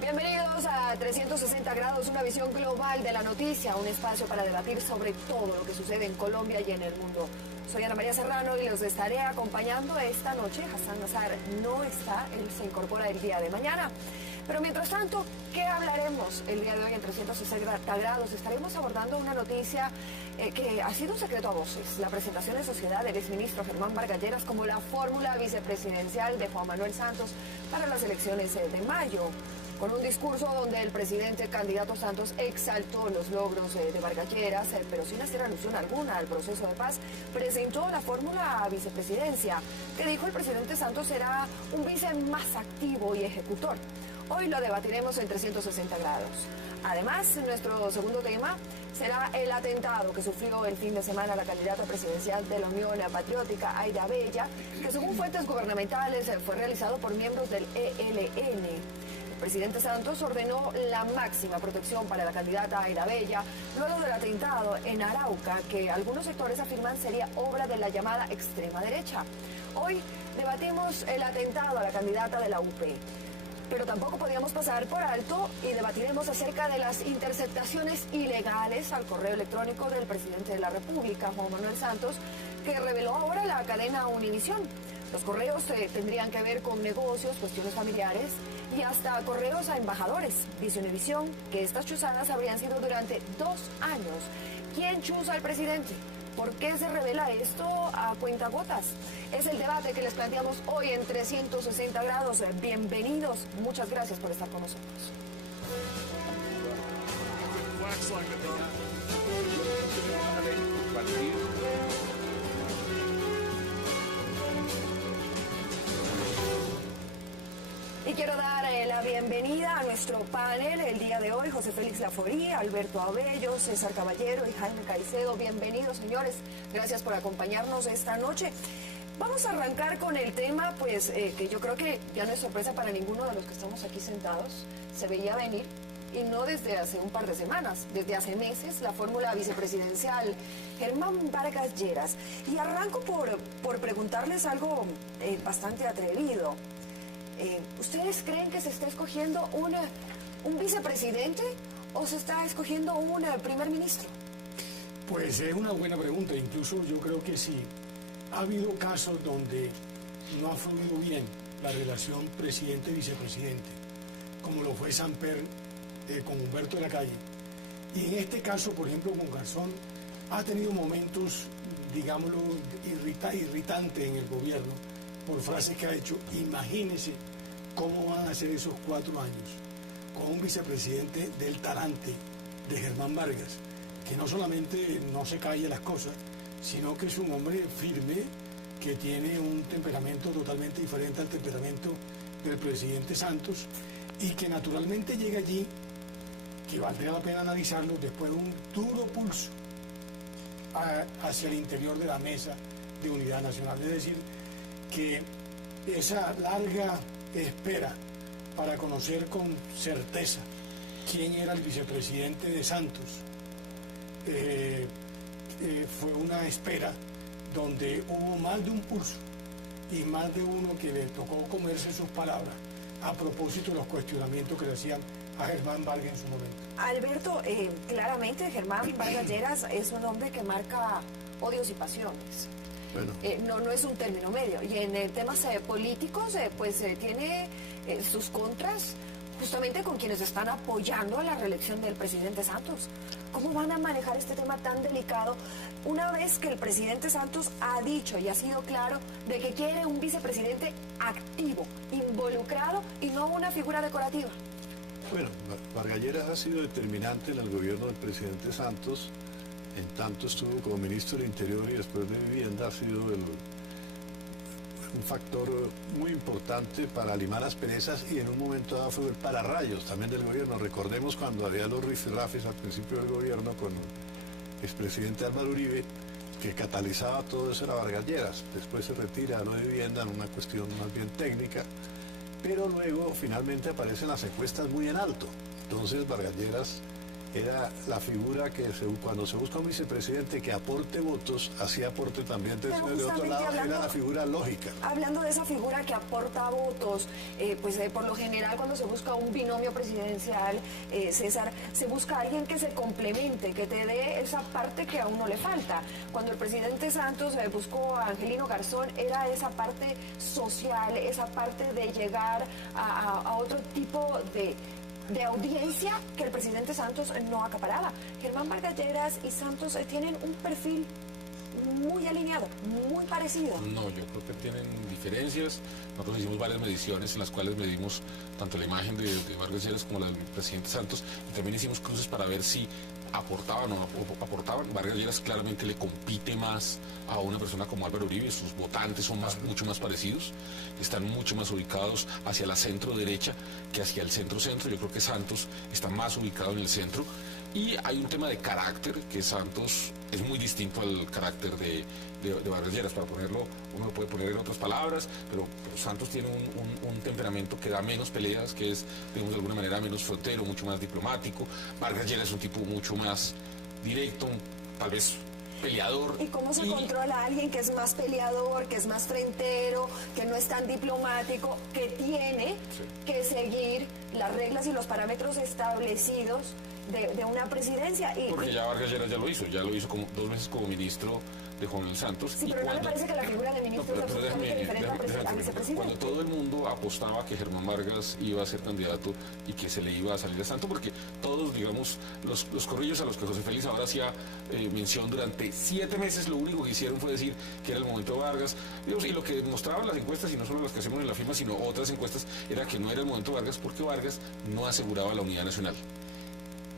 Bienvenidos a 360 grados, una visión global de la noticia, un espacio para debatir sobre todo lo que sucede en Colombia y en el mundo. Soy Ana María Serrano y los estaré acompañando esta noche. Hassan Nazar no está, él se incorpora el día de mañana. Pero mientras tanto, ¿qué hablaremos el día de hoy en 360 grados? Estaremos abordando una noticia que ha sido un secreto a voces. La presentación en sociedad del exministro Germán Vargas Lleras como la fórmula vicepresidencial de Juan Manuel Santos para las elecciones de mayo. Con un discurso donde el presidente candidato Santos exaltó los logros de Vargas Lleras, pero sin hacer alusión alguna al proceso de paz, presentó la fórmula a vicepresidencia, que dijo el presidente Santos será un vice más activo y ejecutor. Hoy lo debatiremos en 360 grados. Además, nuestro segundo tema será el atentado que sufrió el fin de semana la candidata presidencial de la Unión Patriótica, Aida Bella, que según fuentes gubernamentales fue realizado por miembros del ELN. El presidente Santos ordenó la máxima protección para la candidata Aida Bella luego del atentado en Arauca, que algunos sectores afirman sería obra de la llamada extrema derecha. Hoy debatimos el atentado a la candidata de la UP. Pero tampoco podíamos pasar por alto y debatiremos acerca de las interceptaciones ilegales al correo electrónico del presidente de la República, Juan Manuel Santos, que reveló ahora la cadena Univisión. Los correos tendrían que ver con negocios, cuestiones familiares y hasta correos a embajadores. Dice Univisión que estas chuzadas habrían sido durante 2 años. ¿Quién chuza al presidente? ¿Por qué se revela esto a cuentagotas? Es el debate que les planteamos hoy en 360 grados. Bienvenidos. Muchas gracias por estar con nosotros. Y quiero dar la bienvenida a nuestro panel el día de hoy. José Félix Laforí, Alberto Abello, César Caballero y Jaime Caicedo. Bienvenidos, señores. Gracias por acompañarnos esta noche. Vamos a arrancar con el tema, pues, que yo creo que ya no es sorpresa para ninguno de los que estamos aquí sentados. Se veía venir, y no desde hace un par de semanas, desde hace meses, la fórmula vicepresidencial Germán Vargas Lleras. Y arranco por preguntarles algo bastante atrevido. ¿Ustedes creen que se está escogiendo un vicepresidente o se está escogiendo un primer ministro? Pues es una buena pregunta. Incluso yo creo que sí. Ha habido casos donde no ha fluido bien la relación presidente-vicepresidente, como lo fue Samper con Humberto de la Calle. Y en este caso, por ejemplo, con Garzón, ha tenido momentos, digámoslo, irritantes en el gobierno por frases que ha hecho. Imagínense cómo van a ser esos 4 años con un vicepresidente del talante de Germán Vargas, que no solamente no se calla las cosas, sino que es un hombre firme, que tiene un temperamento totalmente diferente al temperamento del presidente Santos, y que naturalmente llega allí, que valdría la pena analizarlo, después de un duro pulso hacia el interior de la mesa de unidad nacional. Es decir, que esa larga espera para conocer con certeza quién era el vicepresidente de Santos fue una espera donde hubo más de un pulso y más de uno que le tocó comerse sus palabras a propósito de los cuestionamientos que le hacían a Germán Vargas en su momento. Alberto, claramente Germán Vargas Lleras es un hombre que marca odios y pasiones. Bueno. No es un término medio. Y en temas políticos, tiene sus contras justamente con quienes están apoyando a la reelección del presidente Santos. ¿Cómo van a manejar este tema tan delicado una vez que el presidente Santos ha dicho y ha sido claro de que quiere un vicepresidente activo, involucrado y no una figura decorativa? Bueno, Vargas Lleras ha sido determinante en el gobierno del presidente Santos. En tanto estuvo como ministro del Interior y después de Vivienda, ha sido un factor muy importante para limar las perezas, y en un momento dado fue el pararrayos también del gobierno. Recordemos cuando había los rifirrafes al principio del gobierno con el expresidente Álvaro Uribe, que catalizaba todo eso era Vargas Lleras. Después se retira a lo de Vivienda en una cuestión más bien técnica, pero luego finalmente aparecen las encuestas muy en alto. Entonces Vargas Lleras era la figura que cuando se busca un vicepresidente que aporte votos, así aporte también tensiones de otro lado, era la figura lógica. Hablando de esa figura que aporta votos, por lo general cuando se busca un binomio presidencial, César, se busca alguien que se complemente, que te dé esa parte que a uno le falta. Cuando el presidente Santos buscó a Angelino Garzón, era esa parte social, esa parte de llegar a otro tipo de audiencia que el presidente Santos no acaparaba. Germán Vargas Lleras y Santos tienen un perfil muy alineado, muy parecido. No, yo creo que tienen diferencias. Nosotros hicimos varias mediciones en las cuales medimos tanto la imagen de Vargas Lleras como la del presidente Santos, y también hicimos cruces para ver si aportaban o no aportaban. Vargas Lleras claramente le compite más a una persona como Álvaro Uribe, sus votantes son mucho más parecidos, están mucho más ubicados hacia la centro-derecha que hacia el centro-centro. Yo creo que Santos está más ubicado en el centro, y hay un tema de carácter que Santos es muy distinto al carácter de Vargas Lleras. Para ponerlo, uno lo puede poner en otras palabras, pero Santos tiene un temperamento que da menos peleas, que es, digamos, de alguna manera menos frontero, mucho más diplomático. Vargas Lleras es un tipo mucho más directo, tal vez peleador. ¿Y cómo se controla a alguien que es más peleador, que es más frentero, que no es tan diplomático, que tiene que seguir las reglas y los parámetros establecidos de una presidencia? Porque ya Vargas Lleras ya lo hizo como 2 veces como ministro de Juan Manuel Santos. Sí, pero ¿no le parece que la figura de ministro es absolutamente diferente a vicepresidente? Cuando todo el mundo apostaba que Germán Vargas iba a ser candidato y que se le iba a salir a Santos, porque todos, digamos, los corrillos a los que José Félix ahora hacía mención durante 7 meses, lo único que hicieron fue decir que era el momento de Vargas, digamos, y lo que mostraban las encuestas, y no solo las que hacemos en la firma, sino otras encuestas, era que no era el momento de Vargas porque Vargas no aseguraba la unidad nacional.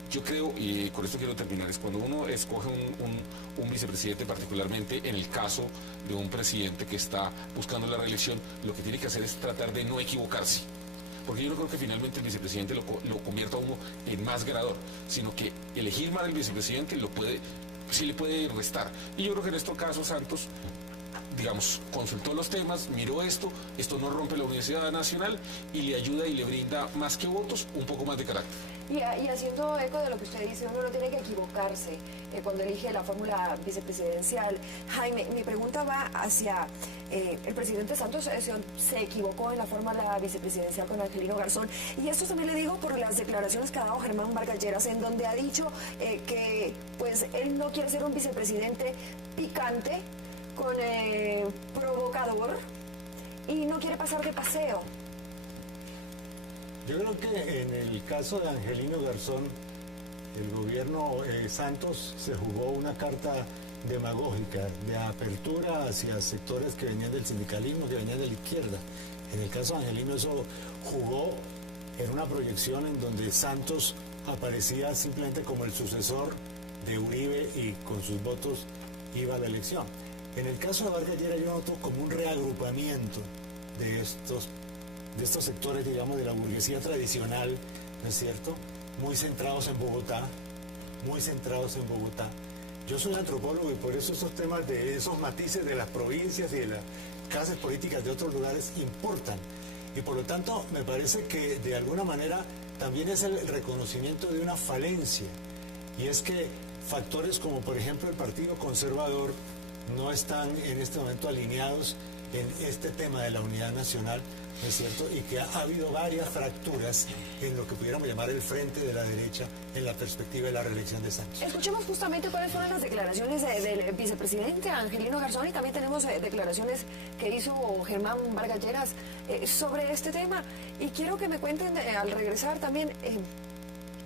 Yo creo, y con esto quiero terminar, es cuando uno escoge un vicepresidente, particularmente en el caso de un presidente que está buscando la reelección, lo que tiene que hacer es tratar de no equivocarse. Porque yo no creo que finalmente el vicepresidente lo convierta a uno en más ganador, sino que elegir mal al vicepresidente sí le puede restar. Y yo creo que en este caso Santos, digamos, consultó los temas, miró esto no rompe la unidad nacional y le ayuda y le brinda más que votos, un poco más de carácter. Y haciendo eco de lo que usted dice, uno no tiene que equivocarse cuando elige la fórmula vicepresidencial. Jaime, mi pregunta va hacia el presidente Santos se equivocó en la fórmula vicepresidencial con Angelino Garzón. Y esto también le digo por las declaraciones que ha dado Germán Vargas Lleras, en donde ha dicho que pues él no quiere ser un vicepresidente picante, con provocador, y no quiere pasar de paseo. Yo creo que en el caso de Angelino Garzón, el gobierno Santos se jugó una carta demagógica de apertura hacia sectores que venían del sindicalismo, que venían de la izquierda. En el caso de Angelino eso jugó en una proyección en donde Santos aparecía simplemente como el sucesor de Uribe y con sus votos iba a la elección. En el caso de Vargas Lleras yo noto como un reagrupamiento de estos sectores, digamos, de la burguesía tradicional, ¿no es cierto? Muy centrados en Bogotá, Yo soy antropólogo y por eso esos temas de esos matices de las provincias y de las clases políticas de otros lugares importan. Y por lo tanto me parece que de alguna manera también es el reconocimiento de una falencia. Y es que factores como por ejemplo el Partido Conservador no están en este momento alineados en este tema de la unidad nacional, ¿no es cierto? Y que ha habido varias fracturas en lo que pudiéramos llamar el frente de la derecha en la perspectiva de la reelección de Santos. Escuchemos justamente cuáles fueron las declaraciones del vicepresidente Angelino Garzón, y también tenemos declaraciones que hizo Germán Vargas Lleras sobre este tema. Y quiero que me cuenten al regresar también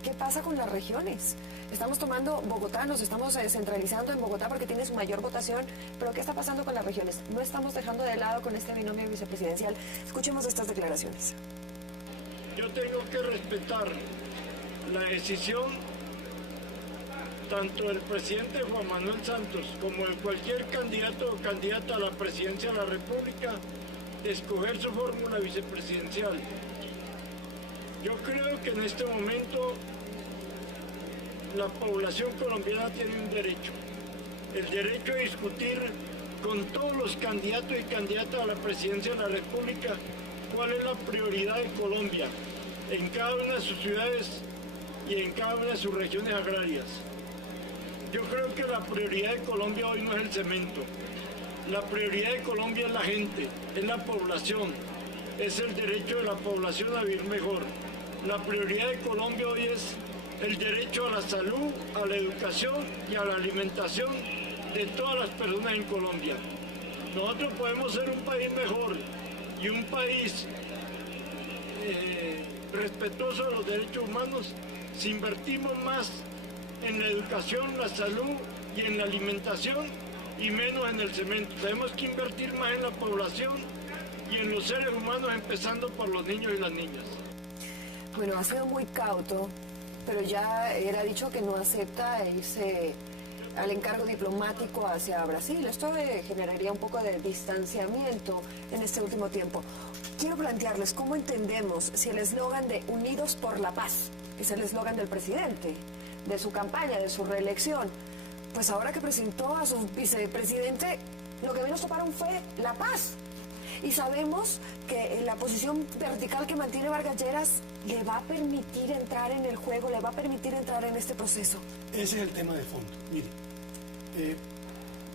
qué pasa con las regiones. Estamos tomando Bogotá, nos estamos centralizando en Bogotá porque tiene su mayor votación, pero ¿qué está pasando con las regiones? No estamos dejando de lado con este binomio vicepresidencial. Escuchemos estas declaraciones. Yo tengo que respetar la decisión tanto del presidente Juan Manuel Santos como de cualquier candidato o candidata a la presidencia de la República de escoger su fórmula vicepresidencial. Yo creo que en este momento la población colombiana tiene un derecho, el derecho a discutir con todos los candidatos y candidatas a la presidencia de la República cuál es la prioridad de Colombia en cada una de sus ciudades y en cada una de sus regiones agrarias. Yo creo que la prioridad de Colombia hoy no es el cemento. La prioridad de Colombia es la gente, es la población, es el derecho de la población a vivir mejor. La prioridad de Colombia hoy es el derecho a la salud, a la educación y a la alimentación de todas las personas en Colombia. Nosotros podemos ser un país mejor y un país respetuoso de los derechos humanos si invertimos más en la educación, la salud y en la alimentación y menos en el cemento. Tenemos que invertir más en la población y en los seres humanos, empezando por los niños y las niñas. Bueno, ha sido muy cauto, pero ya era dicho que no acepta irse al encargo diplomático hacia Brasil. Esto generaría un poco de distanciamiento en este último tiempo. Quiero plantearles cómo entendemos si el eslogan de Unidos por la Paz, que es el eslogan del presidente, de su campaña, de su reelección, pues ahora que presentó a su vicepresidente, lo que menos toparon fue la paz. Y sabemos que la posición vertical que mantiene Vargas Lleras le va a permitir entrar en el juego, le va a permitir entrar en este proceso. Ese es el tema de fondo. Mire,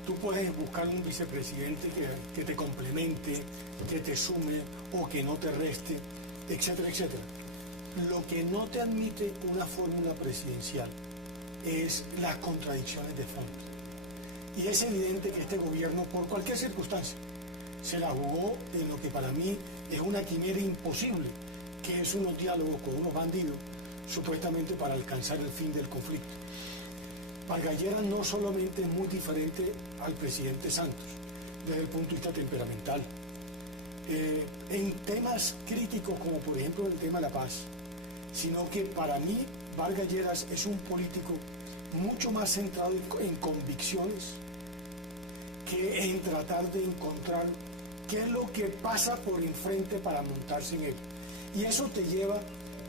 tú puedes buscar un vicepresidente que te complemente, que te sume o que no te reste, etcétera, etcétera. Lo que no te admite una fórmula presidencial es las contradicciones de fondo. Y es evidente que este gobierno, por cualquier circunstancia, se la jugó en lo que para mí es una quimera imposible, que es unos diálogos con unos bandidos, supuestamente para alcanzar el fin del conflicto. Vargas Lleras no solamente es muy diferente al presidente Santos, desde el punto de vista temperamental. En temas críticos, como por ejemplo el tema de la paz, sino que para mí Vargas Lleras es un político mucho más centrado en convicciones que en tratar de encontrar qué es lo que pasa por enfrente para montarse en él. Y eso te lleva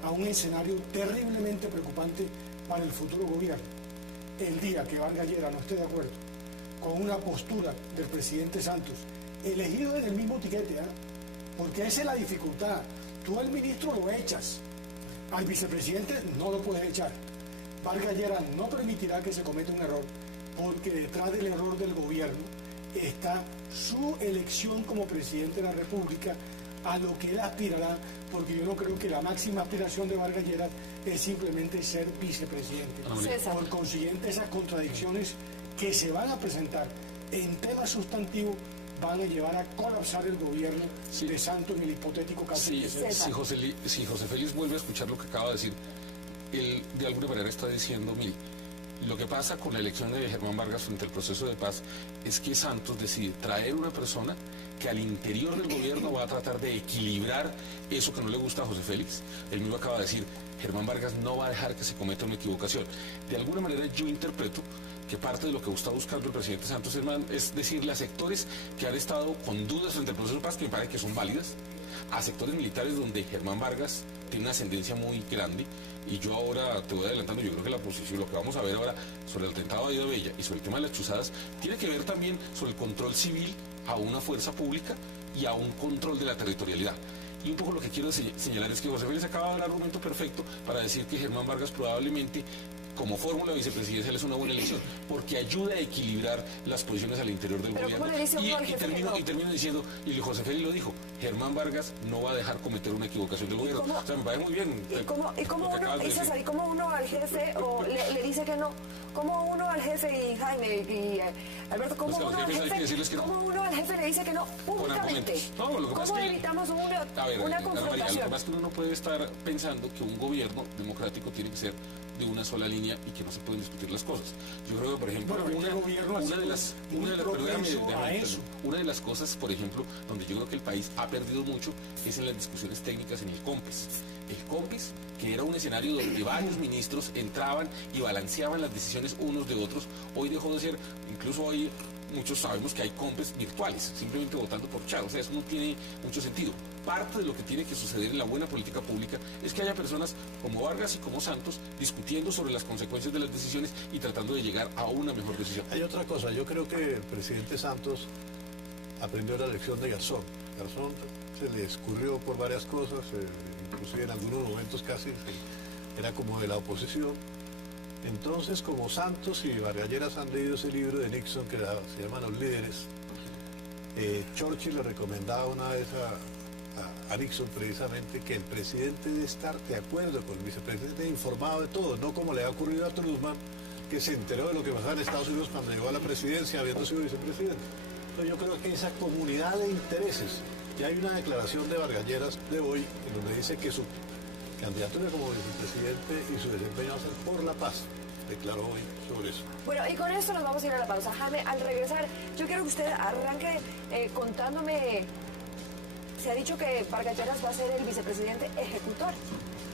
a un escenario terriblemente preocupante para el futuro gobierno. El día que Vargas Lleras no esté de acuerdo con una postura del presidente Santos, elegido en el mismo tiquete, porque esa es la dificultad. Tú al ministro lo echas, al vicepresidente no lo puedes echar. Vargas Lleras no permitirá que se cometa un error, porque detrás del error del gobierno está su elección como presidente de la República, a lo que él aspirará, porque yo no creo que la máxima aspiración de Vargas Lleras es simplemente ser vicepresidente. Por consiguiente, esas contradicciones que se van a presentar en temas sustantivos van a llevar a colapsar el gobierno de Santos en el hipotético caso que se si José Félix vuelve a escuchar lo que acaba de decir, él de alguna manera está diciendo, mire, lo que pasa con la elección de Germán Vargas frente al proceso de paz es que Santos decide traer una persona que al interior del gobierno va a tratar de equilibrar eso que no le gusta a José Félix. Él mismo acaba de decir, Germán Vargas no va a dejar que se cometa una equivocación. De alguna manera yo interpreto que parte de lo que está buscando el presidente Santos es decirle a sectores que han estado con dudas frente al proceso de paz, que me parece que son válidas, a sectores militares donde Germán Vargas tiene una ascendencia muy grande. Y yo ahora te voy adelantando, yo creo que la posición, lo que vamos a ver ahora sobre el atentado a Aida Bella y sobre el tema de las chuzadas, tiene que ver también sobre el control civil a una fuerza pública y a un control de la territorialidad. Y un poco lo que quiero señalar es que José Félix acaba de dar el argumento perfecto para decir que Germán Vargas probablemente como fórmula vicepresidencial es una buena elección, porque ayuda a equilibrar las posiciones al interior del gobierno. Y termino diciendo, y José Félix lo dijo, Germán Vargas no va a dejar cometer una equivocación del gobierno. O sea, me parece muy bien. ¿Y cómo uno al jefe o le dice que no? ¿Cómo uno al jefe, y Jaime y Alberto, cómo uno al jefe le dice que no públicamente? ¿Cómo evitamos una confrontación? Lo que pasa es que uno no puede estar pensando que un gobierno democrático tiene que ser de una sola línea y que no se pueden discutir las cosas. Yo creo que, por ejemplo, una de las cosas, por ejemplo, donde yo creo que el país ha perdido mucho es en las discusiones técnicas en el COMPES. El COMPES, que era un escenario donde varios ministros entraban y balanceaban las decisiones unos de otros, hoy dejó de ser, incluso hoy muchos sabemos que hay COMPES virtuales, simplemente votando por chat, o sea, eso no tiene mucho sentido. Parte de lo que tiene que suceder en la buena política pública es que haya personas como Vargas y como Santos discutiendo sobre las consecuencias de las decisiones y tratando de llegar a una mejor decisión. Hay otra cosa, yo creo que el presidente Santos aprendió la lección de Garzón. Garzón se le escurrió por varias cosas, inclusive en algunos momentos casi era como de la oposición. Entonces, como Santos y Vargas Lleras han leído ese libro de Nixon que se llama Los Líderes, Churchill le recomendaba una vez a Nixon precisamente que el presidente debe estar de acuerdo con el vicepresidente, informado de todo, no como le ha ocurrido a Truman, que se enteró de lo que pasaba en Estados Unidos cuando llegó a la presidencia habiendo sido vicepresidente. Entonces yo creo que esa comunidad de intereses, y hay una declaración de Vargas Lleras de hoy en donde dice que su candidatura como vicepresidente y su desempeño va a ser por la paz, declaró hoy sobre eso. Bueno, y con esto nos vamos a ir a la pausa. Jaime, al regresar, yo quiero que usted arranque contándome, se ha dicho que Vargas Lleras va a ser el vicepresidente ejecutor.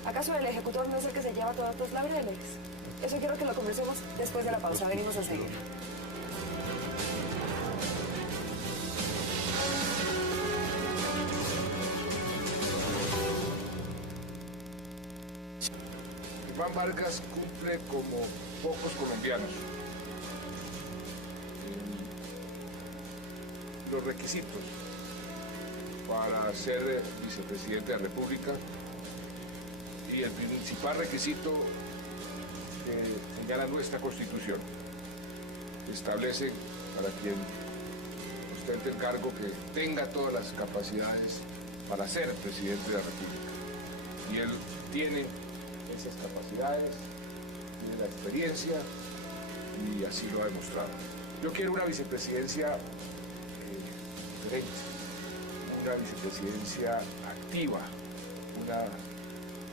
¿Acaso el ejecutor no es el que se lleva todos los laureles? Eso quiero que lo conversemos después de la pausa. Venimos enseguida. Iván Vargas cumple como pocos colombianos los requisitos para ser vicepresidente de la República, y el principal requisito que señala nuestra Constitución establece para quien ostente el cargo que tenga todas las capacidades para ser presidente de la República, y él tiene esas capacidades, tiene la experiencia y así lo ha demostrado. Yo quiero una vicepresidencia diferente, una vicepresidencia activa, una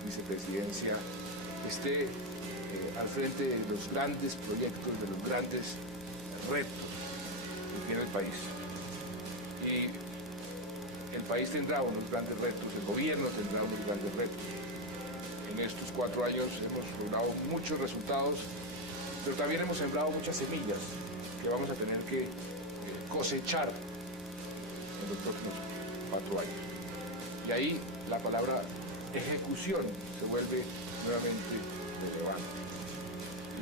vicepresidencia que esté al frente de los grandes proyectos, de los grandes retos que tiene el país. Y el país tendrá unos grandes retos, el gobierno tendrá unos grandes retos. En estos 4 años hemos logrado muchos resultados, pero también hemos sembrado muchas semillas que vamos a tener que cosechar en los próximos 4 años. Y ahí la palabra ejecución se vuelve nuevamente relevante.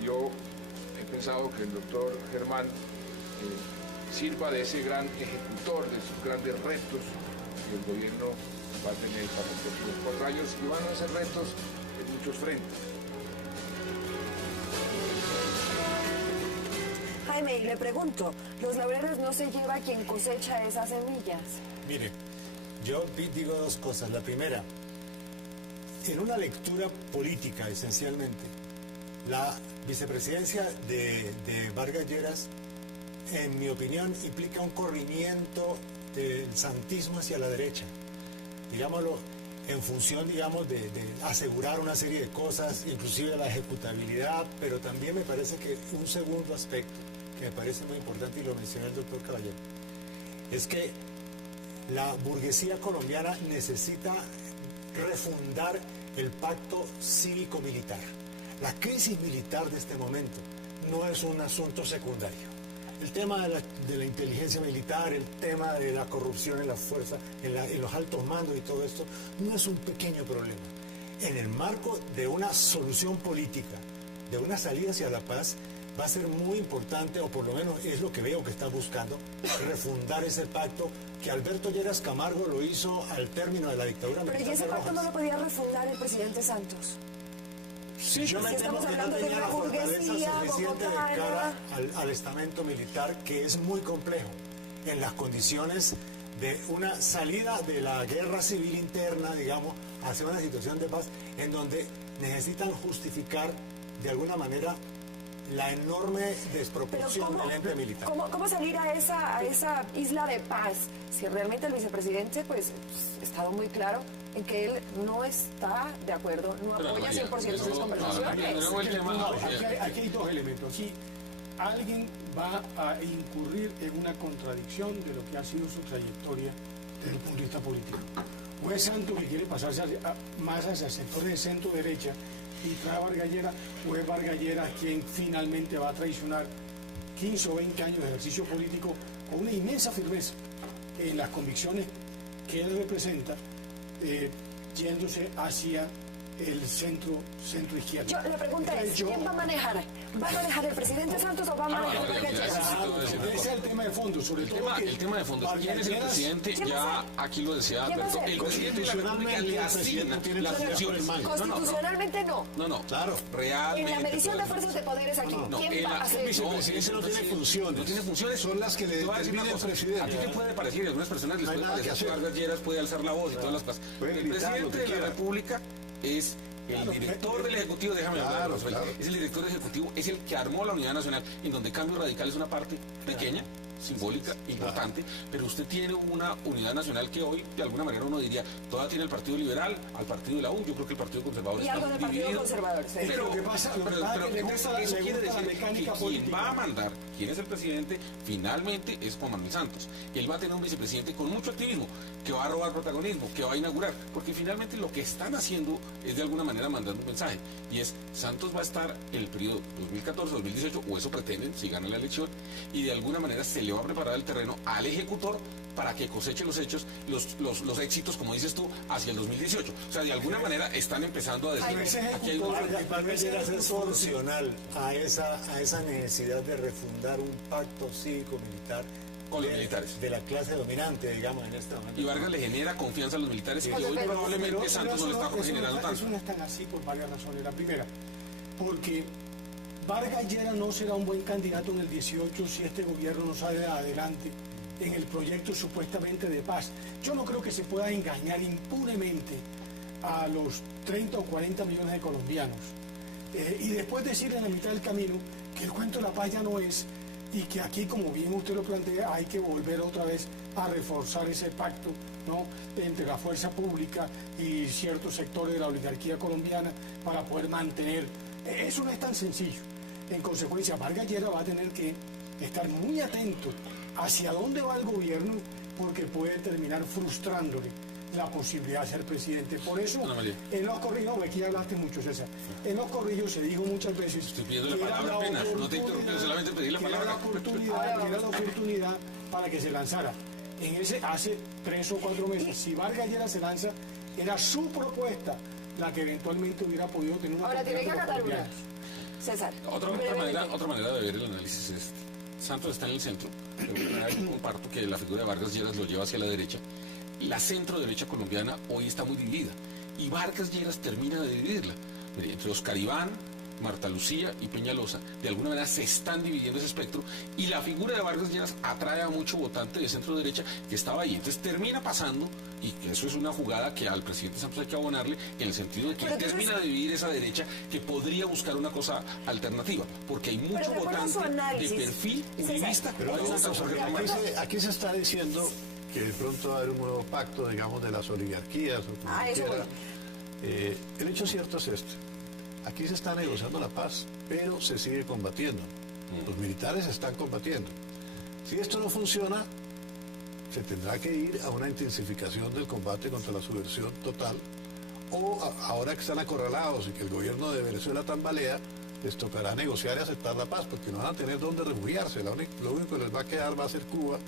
Y yo he pensado que el doctor Germán sirva de ese gran ejecutor, de esos grandes retos que el gobierno va a tener para los próximos 4 años, y van a ser retos en muchos frentes. Jaime, y le pregunto, ¿los laureles no se lleva quien cosecha esas semillas? Mire, yo digo 2 cosas. La primera, en una lectura política esencialmente, la vicepresidencia de Vargas Lleras, en mi opinión, implica un corrimiento del santismo hacia la derecha, digámoslo, en función, digamos, de asegurar una serie de cosas, inclusive la ejecutabilidad, pero también me parece que un segundo aspecto que me parece muy importante, y lo mencionó el doctor Caballero, es que la burguesía colombiana necesita refundar el pacto cívico-militar. La crisis militar de este momento no es un asunto secundario. El tema de la inteligencia militar, el tema de la corrupción en la fuerza, en los altos mandos y todo esto, no es un pequeño problema. En el marco de una solución política, de una salida hacia la paz, va a ser muy importante, o por lo menos es lo que veo que está buscando, refundar ese pacto que Alberto Lleras Camargo lo hizo al término de la dictadura militar. Pero ¿y ese pacto no lo podía refundar el presidente Santos? Sí, yo me temo estamos que no hablando de tenía una la fortaleza burguesía suficiente de bogotana. cara al estamento militar, que es muy complejo en las condiciones de una salida de la guerra civil interna, digamos, hacia una situación de paz, en donde necesitan justificar de alguna manera la enorme desproporción del ente militar. ¿Cómo salir a esa isla de paz si realmente el vicepresidente pues ha estado muy claro en que él no está de acuerdo, no apoya 100% esas conversaciones? Aquí hay 2 elementos. Aquí alguien va a incurrir en una contradicción de lo que ha sido su trayectoria desde el punto de vista político. O es Santos que quiere pasarse más hacia el sector de centro-derecha y trae a Vargas Lleras, o es Vargas Lleras quien finalmente va a traicionar 15 o 20 años de ejercicio político con una inmensa firmeza en las convicciones que él representa, yéndose hacia el centro izquierda. La pregunta es, ¿quién va a manejar? ¿Va a manejar el presidente Santos o va a manejar Vargas Lleras? Ese es el tema de fondo, sobre todo. El tema de fondo, ¿quién es el presidente? Ya aquí lo decía Alberto, el presidente de la República le asigna las funciones. Constitucionalmente no. No, claro. Realmente. En la medición de fuerzas de poderes aquí, ¿quién va a hacer? Ese no tiene funciones. No tiene funciones. Son las que le determina el presidente. ¿A ti te puede parecer? Y a algunas personas les puede parecer que Vargas Lleras puede alzar la voz y todas las cosas. El presidente de la República es el director del Ejecutivo, déjame hablar, es el director del Ejecutivo, es el que armó la Unidad Nacional, en donde Cambio Radical es una parte pequeña, simbólica, importante, pero usted tiene una Unidad Nacional que hoy, de alguna manera, uno diría, todavía tiene el Partido Liberal, al Partido de la U, yo creo que el Partido Conservador y está algo del Partido dividido. Conservador, sí. Pero lo que pasa, eso quiere decir que mecánica quien política. va a mandar, quien es el presidente, finalmente es Juan Manuel Santos. Él va a tener un vicepresidente con mucho activismo, que va a robar protagonismo, que va a inaugurar, porque finalmente lo que están haciendo es de alguna manera mandando un mensaje, y es, Santos va a estar el periodo 2014-2018, o eso pretenden, si gana la elección, y de alguna manera se le va a preparar el terreno al ejecutor para que coseche los hechos, los éxitos, como dices tú, hacia el 2018. O sea, de alguna manera están empezando a decir, aquí hay una... Vargas Lleras es funcional a esa necesidad de refundar un pacto cívico-militar con los militares de la clase dominante, digamos, en este momento. Y Vargas le genera confianza a los militares que hoy probablemente Santos no le está generando tanto. Eso no es tan así por varias razones. La primera, porque Vargas Lleras no será un buen candidato en el 18 si este gobierno no sale adelante en el proyecto supuestamente de paz. Yo no creo que se pueda engañar impunemente a los 30 o 40 millones de colombianos y después decirle en la mitad del camino que el cuento de la paz ya no es, y que aquí, como bien usted lo plantea, hay que volver otra vez a reforzar ese pacto, ¿no?, entre la fuerza pública y ciertos sectores de la oligarquía colombiana para poder mantener. Eso no es tan sencillo. En consecuencia, Vargas Lleras va a tener que estar muy atento hacia dónde va el gobierno, porque puede terminar frustrándole la posibilidad de ser presidente. Por eso, en los corrillos, aquí ya hablaste mucho, César, en los corrillos se dijo muchas veces... Estoy pidiendo la palabra apenas, no te interrumpo, solamente pedir la palabra. Era la oportunidad para que se lanzara. Hace 3 o 4 meses, si Vargas Lleras se lanza, era su propuesta la que eventualmente hubiera podido tener una... Ahora tiene que acatar una. César. Otra manera de ver el análisis es Santos está en el centro. Yo comparto que la figura de Vargas Lleras lo lleva hacia la derecha. La centro derecha colombiana hoy está muy dividida y Vargas Lleras termina de dividirla. Mire, entre Oscar Iván, Marta Lucía y Peñalosa, de alguna manera se están dividiendo ese espectro, y la figura de Vargas Lleras atrae a mucho votante de centro derecha que estaba ahí. Entonces termina pasando, y que eso es una jugada que al presidente Santos hay que abonarle, en el sentido de que él termina de dividir esa derecha que podría buscar una cosa alternativa, porque hay mucho votante de perfil uribista. Pero hay una cosa, aquí se está diciendo que de pronto va a haber un nuevo pacto, digamos, de las oligarquías, o como eso quiera. El hecho cierto es este. Aquí se está negociando la paz, pero se sigue combatiendo. Los militares están combatiendo. Si esto no funciona, se tendrá que ir a una intensificación del combate contra la subversión total, o ahora que están acorralados y que el gobierno de Venezuela tambalea, les tocará negociar y aceptar la paz, porque no van a tener dónde refugiarse. Lo único que les va a quedar va a ser Cuba,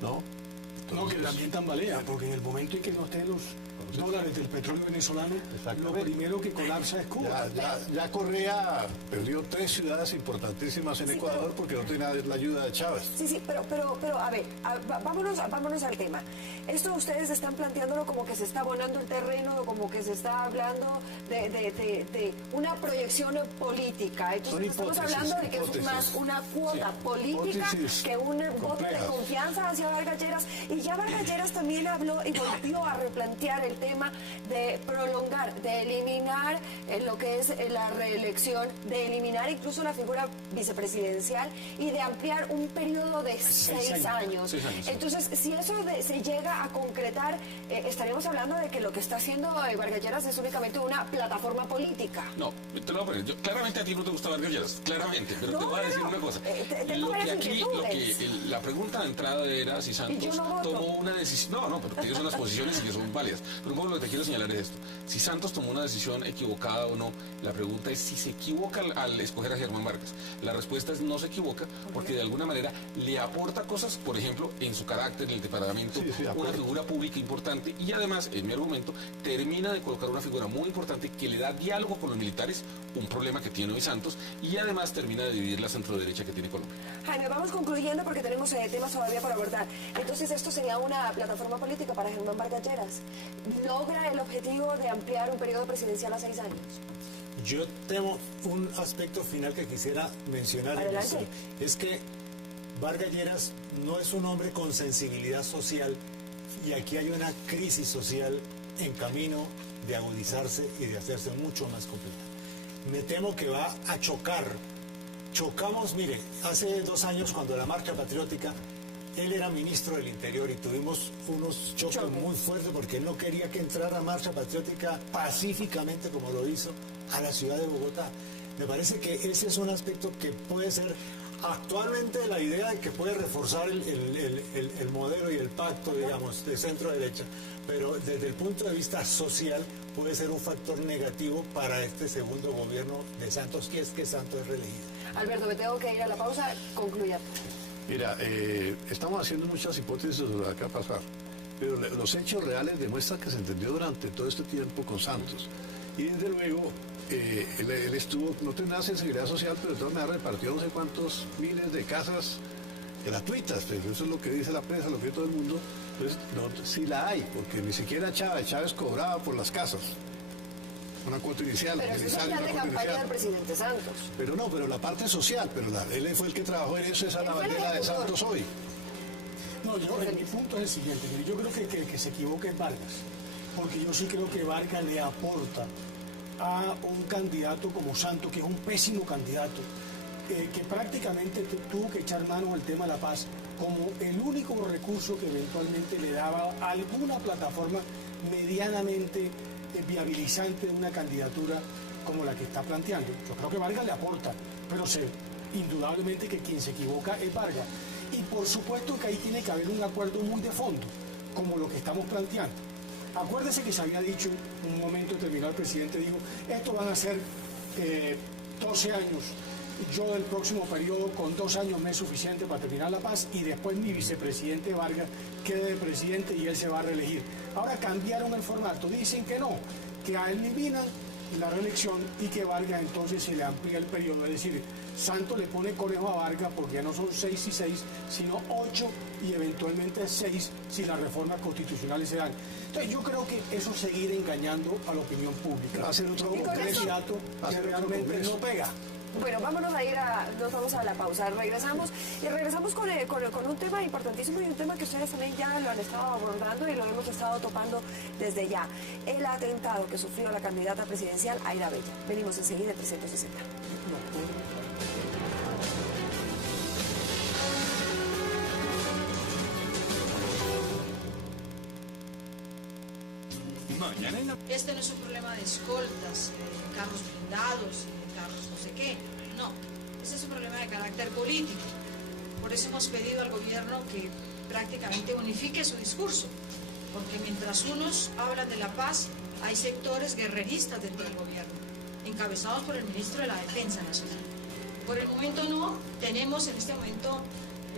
¿no? Entonces, que también tambalea, porque en el momento en que no estén los dólares del petróleo venezolano, lo primero que colapsa es Cuba. Ya Correa perdió 3 ciudades importantísimas en Ecuador porque no tenía la ayuda de Chávez. Sí, pero a ver, vámonos al tema. Esto ustedes están planteándolo como que se está abonando el terreno, como que se está hablando de una proyección política. Entonces estamos hablando de que es más una cuota política que un voto de confianza hacia Vargas Lleras. Y ya Vargas Lleras también habló y volvió a replantear el tema de prolongar, de eliminar lo que es la reelección, de eliminar incluso la figura vicepresidencial y de ampliar un periodo de 6 años. 6 años. Entonces, si eso se llega a concretar, estaríamos hablando de que lo que está haciendo Vargas Lleras es únicamente una plataforma política. No, te lo voy a poner. Claramente a ti no te gusta Vargas Lleras, claramente, pero te voy a decir una cosa. La pregunta de entrada era si Santos tomó una decisión. No, pero tienes unas posiciones y que son válidas. Pero un poco lo que te quiero señalar es esto. Si Santos tomó una decisión equivocada o no, la pregunta es si se equivoca al escoger a Germán Vargas. La respuesta es no se equivoca, porque de alguna manera le aporta cosas, por ejemplo, en su carácter, en el temperamento, una figura pública importante, y además, en mi argumento, termina de colocar una figura muy importante que le da diálogo con los militares, un problema que tiene hoy Santos, y además termina de dividir la centroderecha que tiene Colombia. Jaime, vamos concluyendo porque tenemos temas todavía por abordar. Entonces, esto sería una plataforma política para Germán Vargas Lleras. ¿Logra el objetivo de ampliar un periodo presidencial a 6 años? Yo tengo un aspecto final que quisiera mencionar. Adelante. Es que Vargas Lleras no es un hombre con sensibilidad social, y aquí hay una crisis social en camino de agudizarse y de hacerse mucho más compleja. Me temo que va a chocar. Chocamos, mire, hace 2 años cuando la Marcha Patriótica, él era ministro del Interior y tuvimos unos choques muy fuertes porque él no quería que entrara Marcha Patriótica pacíficamente como lo hizo a la ciudad de Bogotá. Me parece que ese es un aspecto que puede ser actualmente la idea de que puede reforzar el modelo y el pacto, digamos, de centro-derecha, pero desde el punto de vista social puede ser un factor negativo para este segundo gobierno de Santos, si es que Santos es reelegido. Alberto, me tengo que ir a la pausa. Concluya. Mira, estamos haciendo muchas hipótesis de lo que va a pasar, pero los hechos reales demuestran que se entendió durante todo este tiempo con Santos. Y desde luego, él estuvo, no tenía sensibilidad social, pero de todas maneras repartió no sé cuántos miles de casas gratuitas, pero eso es lo que dice la prensa, lo que dice todo el mundo. Entonces, no, sí la hay, porque ni siquiera Chávez cobraba por las casas. Una cuota inicial. Pero eso es el plan de campaña del presidente Santos. Pero no, pero la parte social, pero él fue el que trabajó en eso, esa es la bandera de Santos hoy. No, mi punto es el siguiente, mire, yo creo que se equivoca en Vargas, porque yo sí creo que Vargas le aporta a un candidato como Santos, que es un pésimo candidato, que prácticamente tuvo que echar mano al tema de la paz como el único recurso que eventualmente le daba alguna plataforma medianamente viabilizante de una candidatura como la que está planteando. Yo creo que Vargas le aporta, pero indudablemente que quien se equivoca es Vargas. Y por supuesto que ahí tiene que haber un acuerdo muy de fondo, como lo que estamos planteando. Acuérdese que se había dicho, en un momento determinado el presidente dijo, esto van a ser 12 años, yo del próximo periodo con 2 años me es suficiente para terminar la paz y después mi vicepresidente Vargas quede de presidente y él se va a reelegir. Ahora cambiaron el formato, dicen que no, que eliminan la reelección y que Vargas entonces se le amplía el periodo, es decir, Santos le pone conejo a Vargas porque ya no son 6 y 6, sino 8 y eventualmente 6 si las reformas constitucionales se dan. Entonces yo creo que eso es seguir engañando a la opinión pública. Va a ser otro candidato que realmente no pega. Bueno, nos vamos a la pausa. Regresamos con un tema importantísimo y un tema que ustedes también ya lo han estado abordando y lo hemos estado topando desde ya. El atentado que sufrió la candidata presidencial Aira Bella. Venimos enseguida en 360. Este no es un problema de escoltas, de carros blindados, de carros no sé qué. No, este es un problema de carácter político. Por eso hemos pedido al gobierno que prácticamente unifique su discurso. Porque mientras unos hablan de la paz, hay sectores guerreristas dentro del gobierno, encabezados por el ministro de la Defensa Nacional. Por el momento no, tenemos en este momento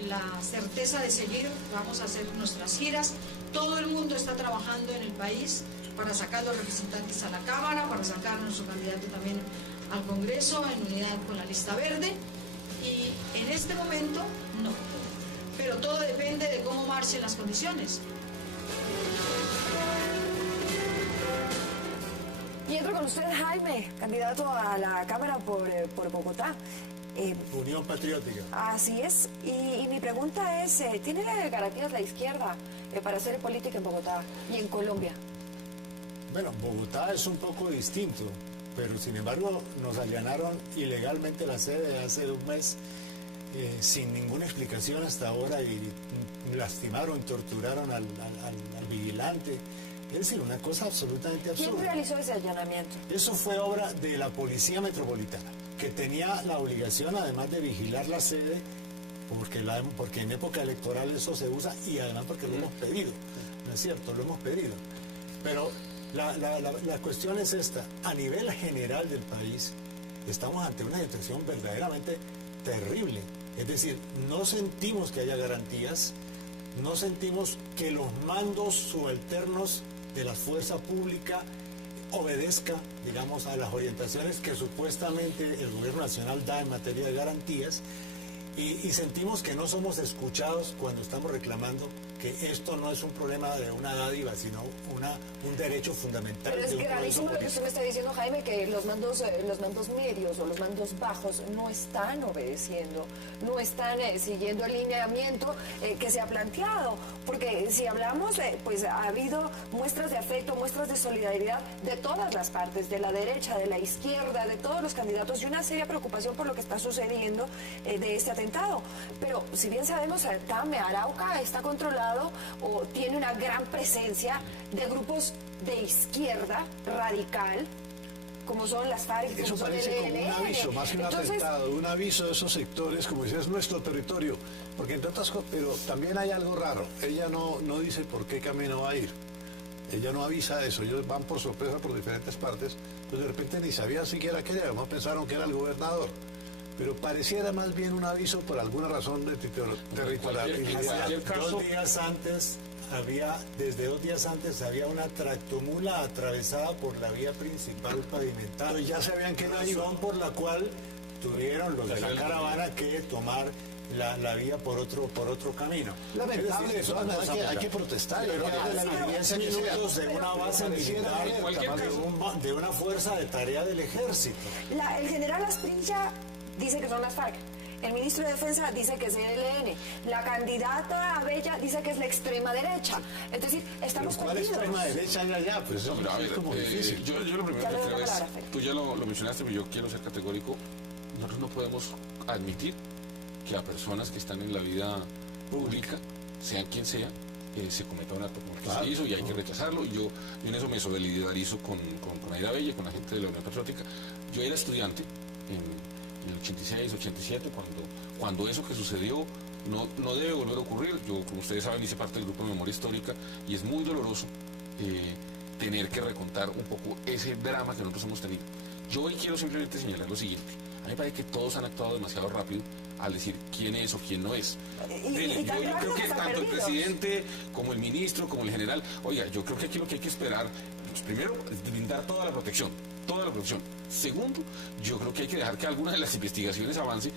la certeza de seguir, vamos a hacer nuestras giras. Todo el mundo está trabajando en el país para sacar los representantes a la Cámara, para sacar a nuestro candidato también al Congreso en unidad con la lista verde. Y en este momento, no. Pero todo depende de cómo marchen las condiciones. Y entro con usted, Jaime, candidato a la Cámara por Bogotá. Unión Patriótica. Así es. Y mi pregunta es, ¿tiene garantías la izquierda para hacer política en Bogotá y en Colombia? Bueno, Bogotá es un poco distinto, pero sin embargo nos allanaron ilegalmente la sede hace un mes sin ninguna explicación hasta ahora y lastimaron, torturaron al vigilante. Es decir, una cosa absolutamente absurda. ¿Quién realizó ese allanamiento? Eso fue obra de la Policía Metropolitana, que tenía la obligación además de vigilar la sede, porque en época electoral eso se usa y además porque lo hemos pedido. ¿No es cierto? Lo hemos pedido. pero la cuestión es esta. A nivel general del país, estamos ante una situación verdaderamente terrible. Es decir, no sentimos que haya garantías, no sentimos que los mandos subalternos de la fuerza pública obedezca, digamos, a las orientaciones que supuestamente el gobierno nacional da en materia de garantías, y sentimos que no somos escuchados cuando estamos reclamando que esto no es un problema de una dádiva, sino un derecho fundamental. Pero es gravísimo lo que usted me está diciendo, Jaime, que los mandos medios o los mandos bajos no están obedeciendo, no están siguiendo el lineamiento que se ha planteado, porque si hablamos, pues ha habido muestras de afecto, muestras de solidaridad de todas las partes, de la derecha, de la izquierda, de todos los candidatos, y una seria preocupación por lo que está sucediendo de este atentado. Pero si bien sabemos, Tame, Arauca está controlado o tiene una gran presencia de grupos de izquierda radical, como son las FARC, como eso son parece el como un ELN. aviso, más que un atentado, un aviso de esos sectores, como decía, es nuestro territorio, porque entre otras cosas, pero también hay algo raro, ella no dice por qué camino va a ir, ella no avisa eso, ellos van por sorpresa por diferentes partes, pues de repente ni sabían siquiera qué era, además pensaron que era el gobernador. Pero pareciera más bien un aviso por alguna razón de territorialidad. Desde 2 días antes había una tractomula atravesada por la vía principal pavimentada. Pero ya sabían que no iba. Razón por la cual tuvieron los de la caravana que tomar la vía por otro camino. Lamentable eso, hay que protestar. Pero a 10 minutos de una base militar, de una fuerza de tarea del ejército. El general Asprilla dice que son las FARC. El ministro de Defensa dice que es el ELN. La candidata Abella dice que es la extrema derecha. Es decir, estamos ¿Cuál perdidos. extrema derecha hay allá? Pues eso es como difícil. Yo lo primero que creo es, tú ya lo mencionaste, pero yo quiero ser categórico. Nosotros no podemos admitir que a personas que están en la vida pública, sean quien sea, se cometa un acto como el que se hizo, y hay que rechazarlo. Y yo en eso me solidarizo con Aida Bella, con la gente de la Unión Patriótica. Yo era estudiante en el 86, 87, cuando eso que sucedió no debe volver a ocurrir. Yo, como ustedes saben, hice parte del grupo de memoria histórica, y es muy doloroso tener que recontar un poco ese drama que nosotros hemos tenido. Yo hoy quiero simplemente señalar lo siguiente. A mí me parece que todos han actuado demasiado rápido al decir quién es o quién no es. Yo creo que tanto el presidente como el ministro, como el general, oiga, yo creo que aquí lo que hay que esperar, pues, primero, es brindar toda la protección. Segundo, yo creo que hay que dejar que algunas de las investigaciones avance,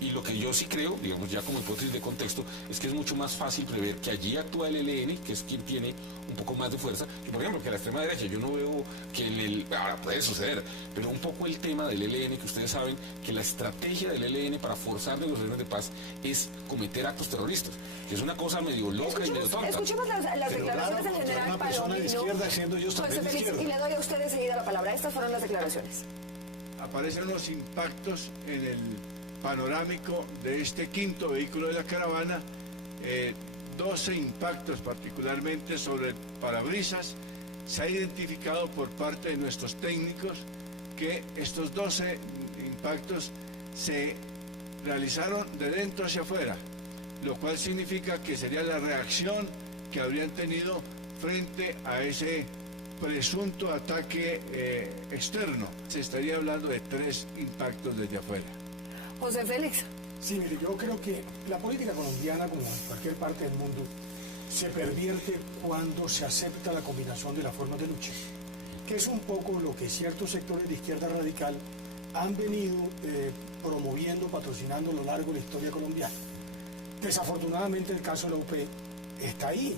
y lo que yo sí creo, digamos ya como hipótesis de contexto, es que es mucho más fácil prever que allí actúa el ELN, que es quien tiene un poco más de fuerza, que por ejemplo que la extrema derecha. Yo no veo que ahora puede suceder, pero un poco el tema del ELN, que ustedes saben que la estrategia del ELN para forzar negociaciones de paz es cometer actos terroristas, que es una cosa medio loca y medio tonta. Escuchemos las declaraciones del general una persona de izquierda siendo ellos también de izquierda. Y le doy a usted enseguida la palabra. Estas fueron las declaraciones. Aparecen unos impactos en el panorámico de este quinto vehículo de la caravana, 12 impactos particularmente sobre el parabrisas. Se ha identificado por parte de nuestros técnicos que estos 12 impactos se realizaron de dentro hacia afuera, lo cual significa que sería la reacción que habrían tenido frente a ese presunto ataque externo. Se estaría hablando de 3 impactos desde afuera. José Félix. Sí, mire, yo creo que la política colombiana, como en cualquier parte del mundo, se pervierte cuando se acepta la combinación de las formas de lucha, que es un poco lo que ciertos sectores de izquierda radical han venido promoviendo, patrocinando a lo largo de la historia colombiana. Desafortunadamente el caso de la UP está ahí,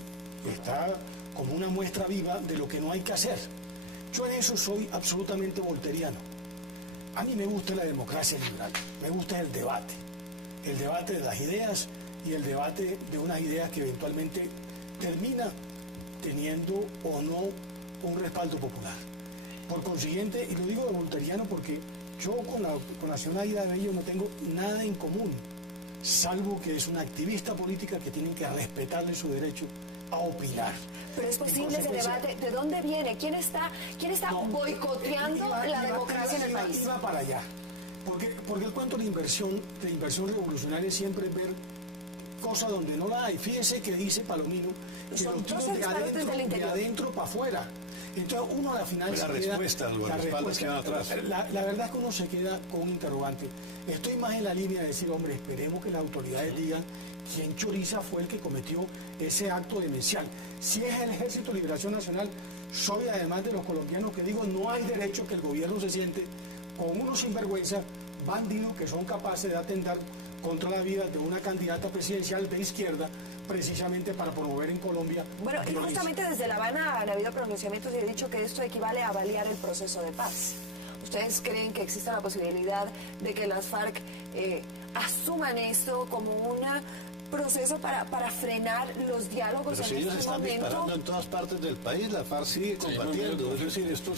está como una muestra viva de lo que no hay que hacer. Yo en eso soy absolutamente volteriano. A mí me gusta la democracia liberal, me gusta el debate de las ideas, y el debate de unas ideas que eventualmente termina teniendo o no un respaldo popular. Por consiguiente, y lo digo de volteriano porque yo con la señora Aida Bello no tengo nada en común, salvo que es una activista política que tienen que respetarle su derecho a opinar. Pero es posible ese debate. ¿De dónde viene? ¿Quién está boicoteando la democracia en el país? Iba para allá. Porque el cuento de inversión revolucionaria siempre es ver cosas donde no la hay. Fíjese que dice Palomino que son los tiros de adentro para afuera. Entonces uno a la final la respuesta, los guardaespaldas quedan atrás. La verdad es que uno se queda con un interrogante. Estoy más en la línea de decir, hombre, esperemos que las autoridades digan quién choriza fue el que cometió ese acto demencial. Si es el Ejército de Liberación Nacional, soy además de los colombianos que digo, no hay derecho que el gobierno se siente con unos sinvergüenzas, bandidos que son capaces de atentar contra la vida de una candidata presidencial de izquierda, precisamente para promover en Colombia. Bueno, y justamente desde La Habana han habido pronunciamientos y he dicho que esto equivale a balear el proceso de paz. ¿Ustedes creen que existe la posibilidad de que las FARC asuman esto como un proceso para frenar los diálogos pero si en ellos este están momento? disparando en todas partes del país, la FARC sigue combatiendo. Es decir, esto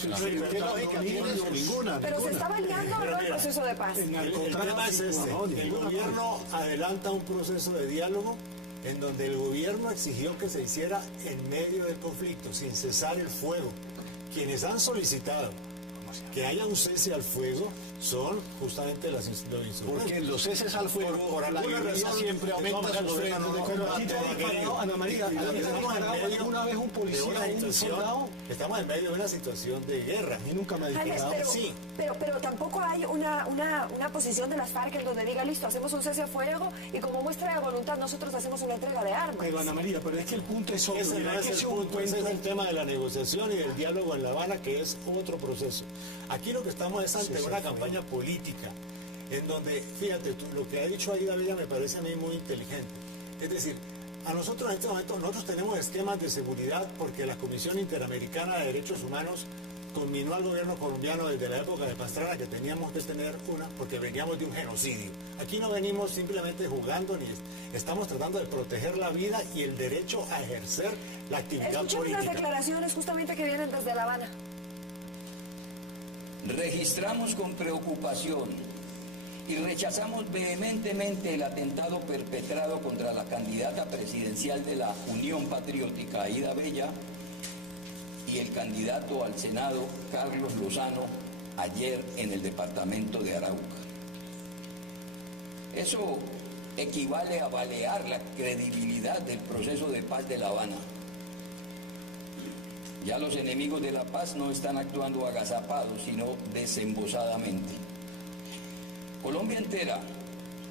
¿qué lógica tiene eso? Ninguna. Pero se está baleando el proceso de paz. El tema es este. El gobierno adelanta un proceso de diálogo en donde el gobierno exigió que se hiciera en medio del conflicto, sin cesar el fuego. Quienes han solicitado que haya un cese al fuego son justamente los insurgentes. Porque los ceses al fuego, por la alguna guerrilla razón, siempre aumenta sus frenos de Pero aquí combate. te ha disparado, Ana María, una vez un policía, un soldado. Estamos en medio de una situación de guerra. A mí nunca me ha disparado. Pero tampoco hay una posición de las FARC en donde diga, listo, hacemos un cese a fuego y como muestra de voluntad nosotros hacemos una entrega de armas. Pero Ana María, pero es que el punto es otro. Ese no es el punto, ese es el tema de la negociación y del diálogo en La Habana, que es otro proceso. Aquí lo que estamos es ante una campaña política, en donde, fíjate, lo que ha dicho Aida Bella me parece a mí muy inteligente. Es decir, a nosotros en este momento, nosotros tenemos esquemas de seguridad porque la Comisión Interamericana de Derechos Humanos conminó al gobierno colombiano desde la época de Pastrana que teníamos que tener una, porque veníamos de un genocidio. Aquí no venimos simplemente jugando, ni estamos tratando de proteger la vida y el derecho a ejercer la actividad Escuchemos política. las declaraciones justamente que vienen desde La Habana. Registramos con preocupación y rechazamos vehementemente el atentado perpetrado contra la candidata presidencial de la Unión Patriótica, Aida Bella, y el candidato al Senado, Carlos Lozano, ayer en el departamento de Arauca. Eso equivale a balear la credibilidad del proceso de paz de La Habana. Ya los enemigos de la paz no están actuando agazapados, sino desembosadamente. Colombia entera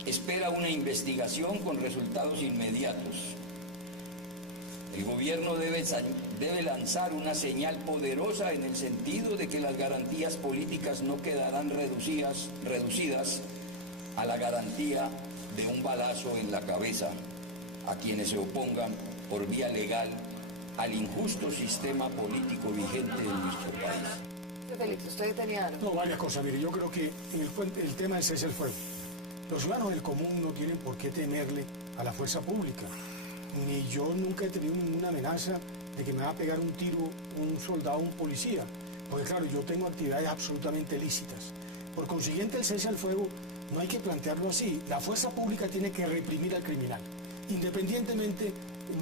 espera una investigación con resultados inmediatos. El gobierno debe lanzar una señal poderosa en el sentido de que las garantías políticas no quedarán reducidas a la garantía de un balazo en la cabeza a quienes se opongan por vía legal al injusto sistema político vigente en nuestro país. Félix, usted tenía algo. No, varias cosas. Mire, yo creo que el tema es el fuego. Los ciudadanos del común no tienen por qué temerle a la fuerza pública. Ni yo nunca he tenido ninguna amenaza de que me va a pegar un tiro un soldado o un policía. Porque claro, yo tengo actividades absolutamente lícitas. Por consiguiente, el cese al fuego no hay que plantearlo así. La fuerza pública tiene que reprimir al criminal, independientemente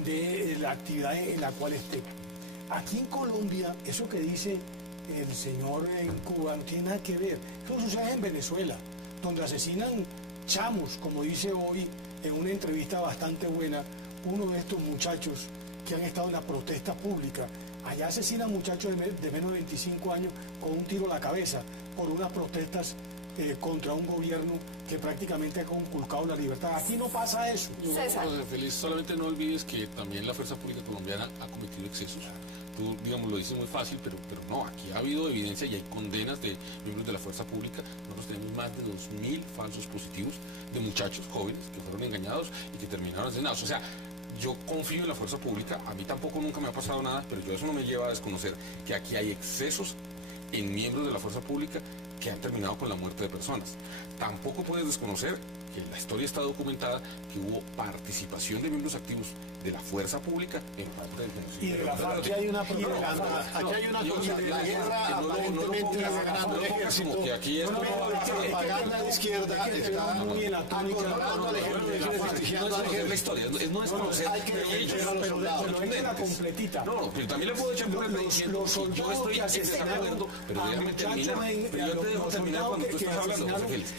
de la actividad en la cual esté. Aquí en Colombia, eso que dice el señor en Cuba no tiene nada que ver. Eso sucede en Venezuela, donde asesinan chamos, como dice hoy en una entrevista bastante buena uno de estos muchachos que han estado en la protesta pública. Allá asesinan muchachos de menos de 25 años con un tiro a la cabeza por unas protestas contra un gobierno que prácticamente ha conculcado la libertad. Aquí no pasa eso. César. José Félix, solamente no olvides que también la fuerza pública colombiana ha cometido excesos. Tú, digamos, lo dices muy fácil, pero no, aquí ha habido evidencia y hay condenas de miembros de la fuerza pública. Nosotros tenemos más de 2.000 falsos positivos de muchachos jóvenes que fueron engañados y que terminaron asesinados. O sea, yo confío en la fuerza pública, a mí tampoco nunca me ha pasado nada, pero yo eso no me lleva a desconocer que aquí hay excesos en miembros de la fuerza pública que han terminado con la muerte de personas. Tampoco puedes desconocer que la historia está documentada que hubo participación de miembros activos de la fuerza pública en parte del genocidio. Y de la FARC. Aquí hay una propaganda, aquí hay una cosa, la guerra aparentemente la ganando el ejército, que aquí es pero la propaganda de izquierda está acordando al ejército, desprestigiando al ejército. La historia, no es conocer hay que reconocer a los soldados. Pero es la completita. No, pero también le puedo echar por el diciendo que yo estoy en desacuerdo, pero déjame terminar. Pero yo te dejo terminar cuando tú estás hablando, José Félix.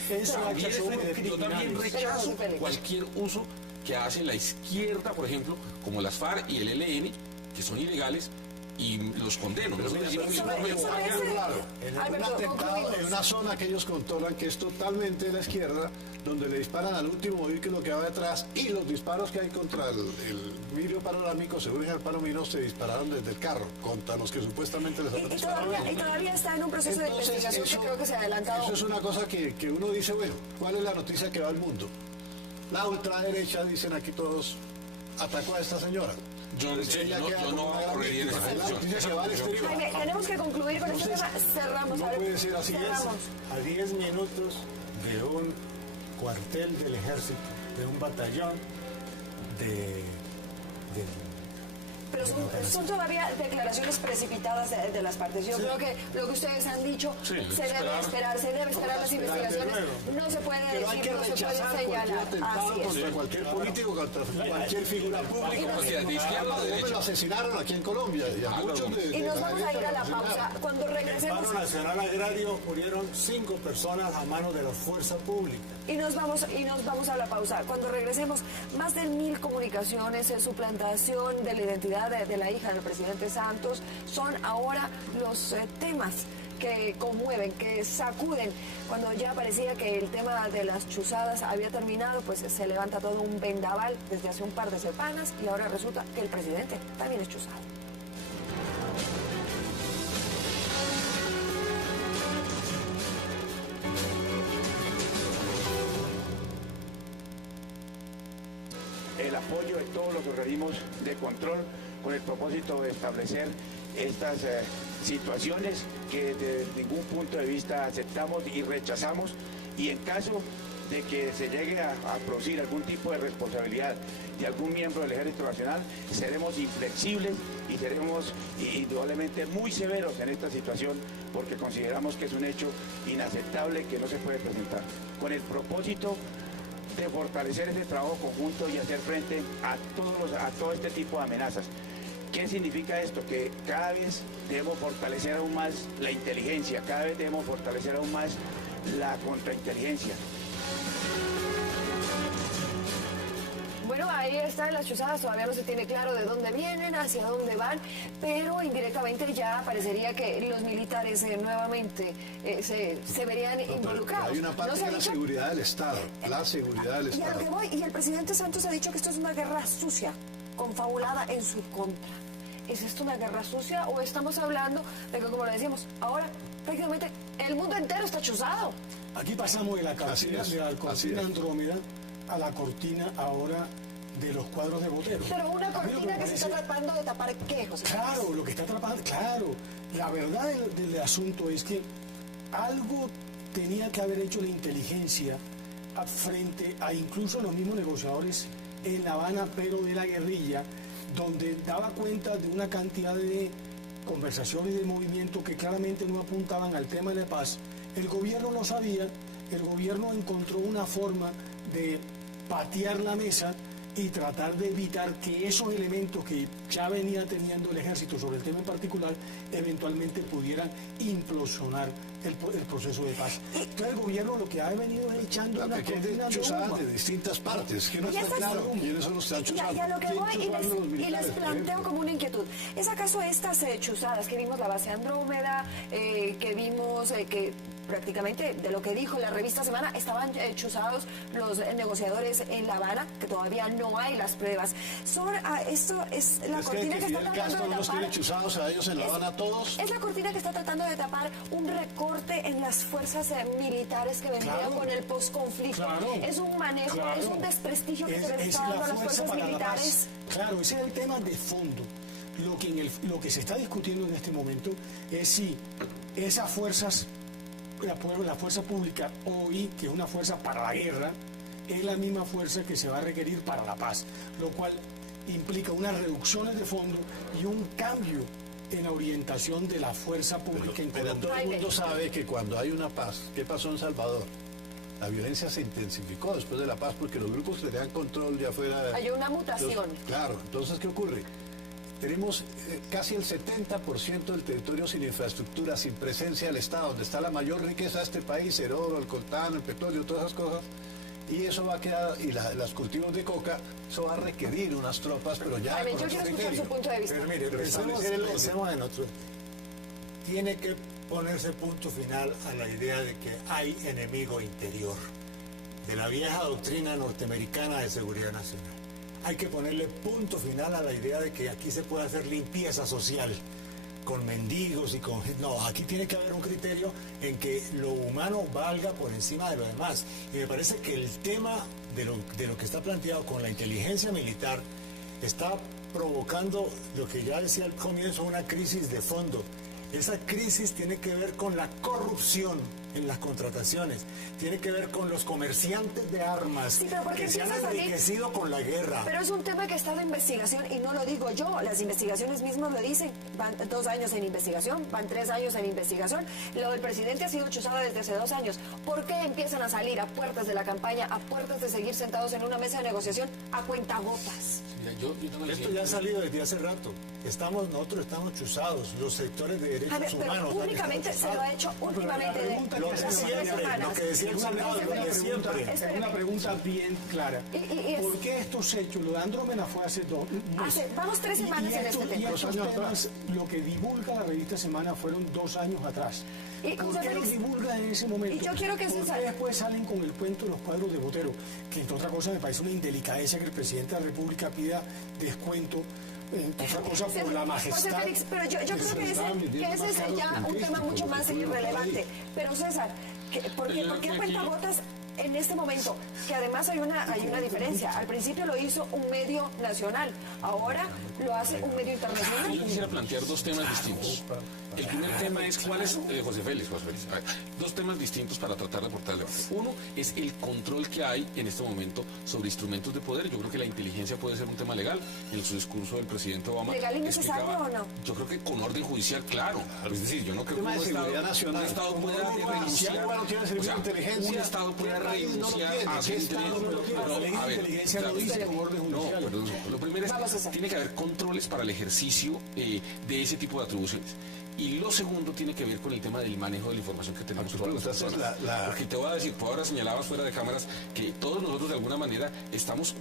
Yo también rechazo cualquier uso que hace la izquierda, por ejemplo, como las FARC y el ELN, que son ilegales, y los condeno. Pero mira, claro, un atentado en una zona que ellos controlan, que es totalmente de la izquierda, donde le disparan al último vehículo que va detrás, y los disparos que hay contra el vidrio panorámico, según el Palomino, se dispararon desde el carro, contra los que supuestamente les han disparado. Y todavía está en un proceso de investigación que creo que se ha adelantado. Eso es una cosa que uno dice, bueno, ¿cuál es la noticia que va al mundo? La ultraderecha, dicen aquí todos, atacó a esta señora. Yo no correría en esa dirección. Jaime, tenemos que concluir con este tema. Cerramos. No puede ser así. A 10 minutos de un cuartel del ejército, de un batallón Pero son todavía declaraciones precipitadas de las partes. Yo creo que lo que ustedes han dicho se debe esperar las investigaciones. No se puede pero hay decir, que no se puede rechazar cualquier señalar. atentado Así contra es. cualquier político, contra cualquier figura pública. De izquierda o de derecha. Lo asesinaron aquí en Colombia y a muchos Y nos vamos a ir a la pausa. Cuando En el regresemos. paro nacional agrario murieron 5 personas a manos de la fuerza pública. Y nos vamos a la pausa. Cuando regresemos, más de 1000 comunicaciones, suplantación de la identidad de la hija del presidente Santos, son ahora los temas que conmueven, que sacuden. Cuando ya parecía que el tema de las chuzadas había terminado, pues se levanta todo un vendaval desde hace un par de semanas y ahora resulta que el presidente también es chuzado. El apoyo de todos los organismos de control con el propósito de establecer estas situaciones que desde ningún punto de vista aceptamos y rechazamos, y en caso de que se llegue a producir algún tipo de responsabilidad de algún miembro del Ejército Nacional, seremos inflexibles y seremos indudablemente muy severos en esta situación, porque consideramos que es un hecho inaceptable que no se puede presentar. Con el propósito de fortalecer ese trabajo conjunto y hacer frente a todo este tipo de amenazas. ¿Qué significa esto? Que cada vez debemos fortalecer aún más la inteligencia, cada vez debemos fortalecer aún más la contrainteligencia. Bueno, ahí están las chuzadas, todavía no se tiene claro de dónde vienen, hacia dónde van, pero indirectamente ya parecería que los militares nuevamente se verían involucrados. Hay una parte de la seguridad del Estado, la seguridad del Y a Estado. lo que voy, y el presidente Santos ha dicho que esto es una guerra sucia, confabulada en su contra. ¿Es esto una guerra sucia o estamos hablando de que, como le decíamos, ahora prácticamente el mundo entero está chuzado? Aquí pasamos de la cortina Andrómeda a la cortina ahora de los cuadros de Botero. Pero una cortina que se está tratando de tapar, ¿qué, José? Claro, lo que está atrapando, claro. La verdad del asunto es que algo tenía que haber hecho la inteligencia frente a incluso los mismos negociadores en La Habana, pero de la guerrilla, donde daba cuenta de una cantidad de conversaciones y de movimientos que claramente no apuntaban al tema de la paz. El gobierno lo sabía, el gobierno encontró una forma de patear la mesa y tratar de evitar que esos elementos que ya venía teniendo el ejército sobre el tema en particular eventualmente pudieran implosionar el proceso de paz. Entonces el gobierno lo que ha venido es echando una cortina de humo de distintas partes, que no está claro quiénes son los que están chuzando. Y a lo que voy, y les planteo como una inquietud. ¿Es acaso estas chuzadas que vimos la base Andrómeda, que vimos que prácticamente de lo que dijo la revista Semana, estaban chuzados los negociadores en La Habana, que todavía no hay las pruebas? Esto es la cortina que está tratando de tapar. ¿Tiene chuzados a ellos en La Habana todos? Es la cortina que está tratando de tapar un recorte en las fuerzas militares que vendrían con el posconflicto. Es un manejo, es un desprestigio que se le está dando a las fuerzas militares. Claro, ese es el tema de fondo. Lo que se está discutiendo en este momento es si esas fuerzas, la fuerza pública hoy, que es una fuerza para la guerra, es la misma fuerza que se va a requerir para la paz, lo cual implica unas reducciones de fondo y un cambio en la orientación de la fuerza pública en Colombia. Todo el mundo sabe que cuando hay una paz, ¿qué pasó en Salvador? La violencia se intensificó después de la paz porque los grupos tenían control ya fuera. Hay una mutación. Claro, entonces ¿qué ocurre? Tenemos casi el 70% del territorio sin infraestructura, sin presencia del Estado, donde está la mayor riqueza de este país, el oro, el coltán, el petróleo, todas esas cosas, y eso va a quedar, y los cultivos de coca, eso va a requerir unas tropas, pero ya Jaime, con yo otro quiero escuchar criterio. su punto de vista. Pero mire, pensemos en otro. Tiene que ponerse punto final a la idea de que hay enemigo interior, de la vieja doctrina norteamericana de seguridad nacional. Hay que ponerle punto final a la idea de que aquí se puede hacer limpieza social con mendigos y con... No, aquí tiene que haber un criterio en que lo humano valga por encima de lo demás. Y me parece que el tema de lo que está planteado con la inteligencia militar está provocando lo que ya decía al comienzo, una crisis de fondo. Esa crisis tiene que ver con la corrupción en las contrataciones, tiene que ver con los comerciantes de armas Sí, pero ¿por qué que se han empieza a salir? enriquecido con la guerra. Pero es un tema que está de investigación y no lo digo yo, las investigaciones mismas lo dicen. Van 2 años en investigación, van 3 años en investigación. Lo del presidente ha sido chuzado desde hace 2 años. ¿Por qué empiezan a salir a puertas de la campaña, a puertas de seguir sentados en una mesa de negociación a cuentagotas? Mira, yo tengo la Esto siguiente- ya ha salido desde hace rato. Nosotros estamos chuzados, los sectores de derechos A ver, pero humanos. únicamente se lo ha hecho últimamente de Lo que hace 3 siempre, semanas. lo que decía el Salvador, lo que siempre. Es una pregunta bien clara. Y es- ¿Por qué estos hechos? Lo de Andrómeda fue hace 2 meses. Vamos 3 semanas en este Y tema. estos temas, lo que divulga la revista Semana fueron 2 años atrás. Y, ¿Por José qué los Félix, divulga en ese momento? y yo quiero que ¿Por César- qué después salen con el cuento de los cuadros de Botero? Que entre otra cosa me parece una indelicadeza que el presidente de la República pida descuento, otra cosa por la majestad. José Félix, pero yo creo que ese es ya un tema mucho más irrelevante. Pero César, ¿por qué a cuentagotas en este momento? Que además hay una diferencia. Al principio lo hizo un medio nacional, ahora lo hace un medio Yo internacional. quisiera plantear 2 temas distintos. El primer tema es cuál es, José Félix. A ver, 2 temas distintos para tratar de aportarle. Uno es el control que hay en este momento sobre instrumentos de poder. Yo creo que la inteligencia puede ser un tema legal. En su discurso del presidente Obama ¿Legal y necesario explicaba- o no? Yo creo que con orden judicial, claro. Es decir, yo no creo que Tema de un seguridad Estado, nacional. un Estado pueda Un órgano renunciar. judicial no tiene servicio de inteligencia. Un Estado pueda ¿Qué país no lo renunciar tiene? a ¿Qué hacer Estado no lo inteligencia. tiene? La ley de A ver, inteligencia lo dice con orden no, judicial. perdón. Lo primero es Vamos a hacer. que tiene que haber controles para el ejercicio de ese tipo de atribuciones. Y lo segundo tiene que ver con el tema del manejo de la información que tenemos todas las personas. Porque te voy a decir, tú ahora señalabas fuera de cámaras que todos nosotros de alguna manera estamos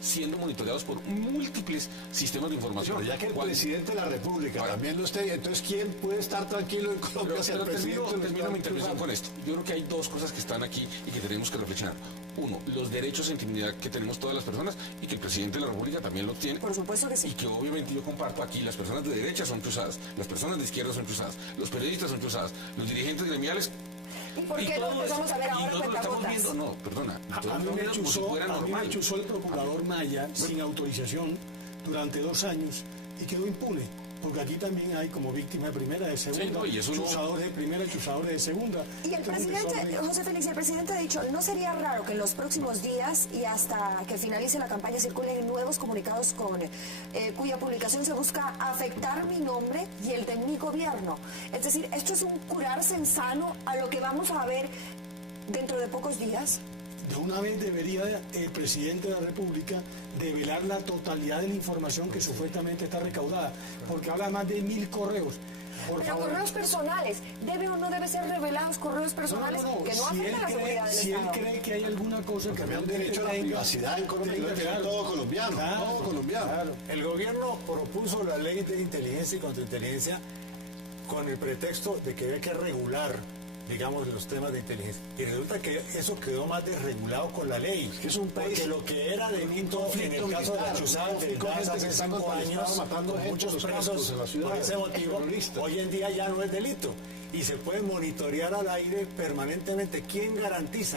siendo monitoreados por múltiples sistemas de información. Pero ya que el ¿Cuál? presidente de la República Ahora, también lo esté, entonces ¿quién puede estar tranquilo en Colombia si el presidente lo termino está mi intervención acusando? con esto. Yo creo que hay 2 cosas que están aquí y que tenemos que reflexionar. Uno, los derechos en intimidad que tenemos todas las personas y que el presidente de la República también lo tiene. Por supuesto que Y sí. que obviamente yo comparto aquí, las personas de derecha son chuzadas, las personas de izquierda son chuzadas, los periodistas son chuzadas, los dirigentes gremiales. ¿Y por qué lo todo empezamos eso. a ver Y ahora nosotros lo estamos cuentagotas? viendo, no, perdona, A nosotros mí lo me vemos como si chuzó, fuera a mí me normal. chuzó el procurador Maya sin autorización durante 2 años y quedó impune. Porque aquí también hay como víctima de primera, de segunda, Sí, no, y eso no- chuzadores de primera, chuzadores de segunda. Y el Entonces, presidente, desorden. José Félix, el presidente ha dicho, no sería raro que en los próximos días y hasta que finalice la campaña circulen nuevos comunicados cuya publicación se busca afectar mi nombre y el de mi gobierno. Es decir, esto es un curarse en sano a lo que vamos a ver dentro de pocos días. De una vez debería el presidente de la República develar la totalidad de la información que supuestamente está recaudada, porque habla más de 1000 correos. Por Pero favor. correos personales, ¿debe o no debe ser revelados correos personales que no Si él afectan la seguridad del si él Estado? cree que hay alguna cosa que También el derecho a la tenga- privacidad en Colombia, tenga, lo tiene claro. todo colombiano, Claro, todo colombiano. claro. El gobierno propuso la ley de inteligencia y contrainteligencia con el pretexto de que había que regular, digamos, los temas de inteligencia. Y resulta que eso quedó más desregulado con la ley. que es un país Porque lo que era delito en el caso de la chuzada de Gas hace 5 años, matando con gente muchos en los presos campos, en la ciudad, por ese motivo, terroristas. hoy en día ya no es delito. Y se puede monitorear al aire permanentemente. ¿Quién garantiza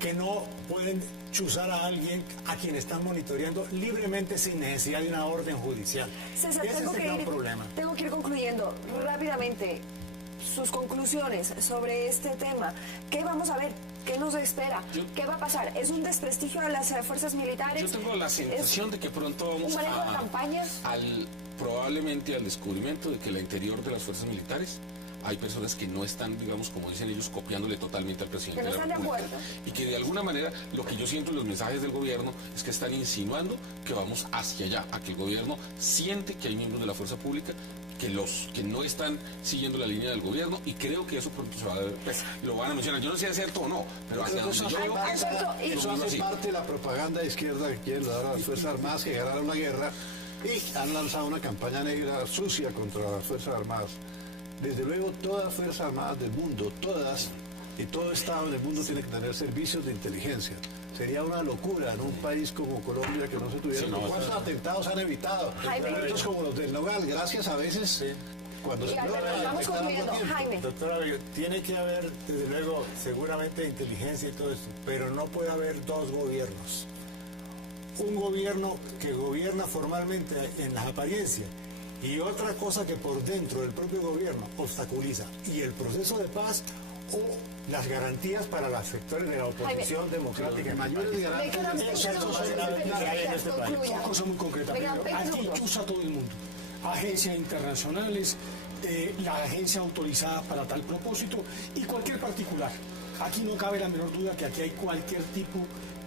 que no pueden chuzar a alguien a quien están monitoreando libremente sin necesidad de una orden judicial? César, Ese es el gran problema. tengo que ir concluyendo rápidamente sus conclusiones sobre este tema. ¿Qué vamos a ver? ¿Qué nos espera? ¿Qué va a pasar? ¿Es un desprestigio a las fuerzas militares? Yo tengo la sensación de que pronto vamos un manejo de campaña? probablemente al descubrimiento de que al interior de las fuerzas militares hay personas que no están, digamos, como dicen ellos, copiándole totalmente al presidente Que no de la están de República. acuerdo. Y que de alguna manera lo que yo siento en los mensajes del gobierno es que están insinuando que vamos hacia allá, a que el gobierno siente que hay miembros de la fuerza pública que no están siguiendo la línea del gobierno, y creo que eso pronto se va a ver, pues, lo van a mencionar. Yo no sé si es cierto o no, pero hacia donde yo veo eso hace parte de la propaganda de izquierda que quieren dar a las Fuerzas Armadas que ganaron la guerra y han lanzado una campaña negra sucia contra las Fuerzas Armadas. Desde luego, todas las Fuerzas Armadas del mundo, todas, y todo Estado en el mundo tiene que tener servicios de inteligencia. Sería una locura en un país como Colombia que no se tuviera. Sí, ¿cuántos atentados han evitado? Atentados como los del Nogal, gracias a veces. Sí. Cuando se vamos concluyendo, Jaime. Doctora, tiene que haber, desde luego, seguramente inteligencia y todo esto, pero no puede haber dos gobiernos. Un gobierno que gobierna formalmente en las apariencias y otra cosa que por dentro del propio gobierno obstaculiza y el proceso de paz o las garantías para los sectores de la oposición democrática. Mayores garantías. Son cosas muy concretas. Aquí usa todo el mundo. Agencias internacionales, la agencia autorizada para tal propósito y cualquier particular. Aquí no cabe la menor duda que aquí hay cualquier tipo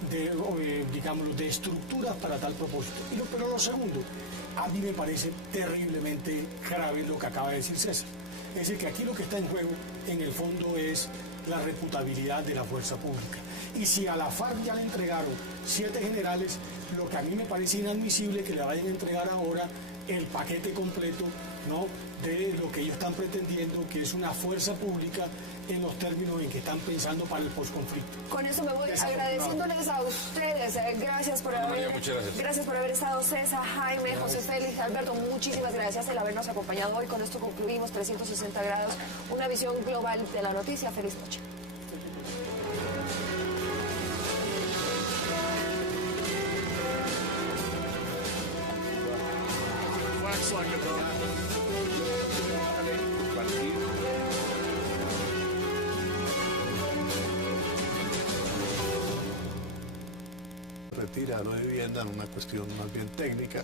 de, digámoslo, de estructuras para tal propósito. Pero lo segundo, a mí me parece terriblemente grave lo que acaba de decir César. Es decir, que aquí lo que está en juego, en el fondo, es la reputabilidad de la fuerza pública. Y si a la FARC ya le entregaron 7 generales, lo que a mí me parece inadmisible que le vayan a entregar ahora el paquete completo, ¿no?, de lo que ellos están pretendiendo, que es una fuerza pública en los términos en que están pensando para el posconflicto. Con eso me voy agradeciéndoles a ustedes. Gracias por haber estado, César, Jaime, José Félix, Alberto. Muchísimas gracias por habernos acompañado hoy. Con esto concluimos 360 grados, una visión global de la noticia. Feliz noche. Retira no de vivienda en una cuestión más bien técnica,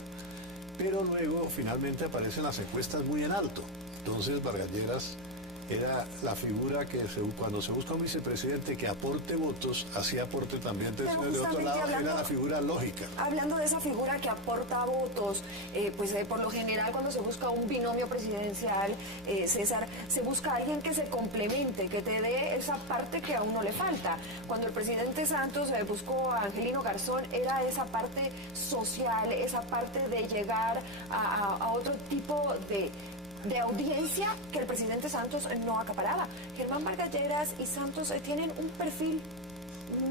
pero luego finalmente aparecen las encuestas muy en alto. Entonces Vargas Lleras era la figura que cuando se busca un vicepresidente que aporte votos, así aporte también de otro lado, era la figura lógica. Hablando de esa figura que aporta votos, por lo general cuando se busca un binomio presidencial, César, se busca alguien que se complemente, que te dé esa parte que a uno le falta. Cuando el presidente Santos buscó a Angelino Garzón, era esa parte social, esa parte de llegar a otro tipo de audiencia que el presidente Santos no acaparaba. Germán Vargas Lleras y Santos tienen un perfil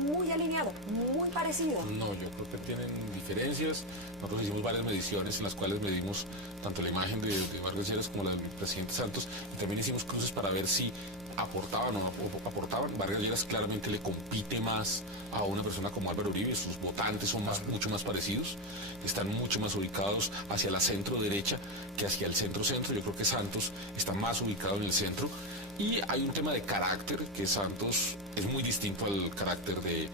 muy alineado, muy parecido. No, yo creo que tienen diferencias. Nosotros hicimos varias mediciones en las cuales medimos tanto la imagen de Vargas Lleras como la del presidente Santos, y también hicimos cruces para ver si aportaban o no aportaban. Vargas Lleras claramente le compite más a una persona como Álvaro Uribe. Sus votantes son mucho más parecidos, están mucho más ubicados hacia la centro derecha que hacia el centro-centro. Yo creo que Santos está más ubicado en el centro, y hay un tema de carácter que Santos es muy distinto al carácter de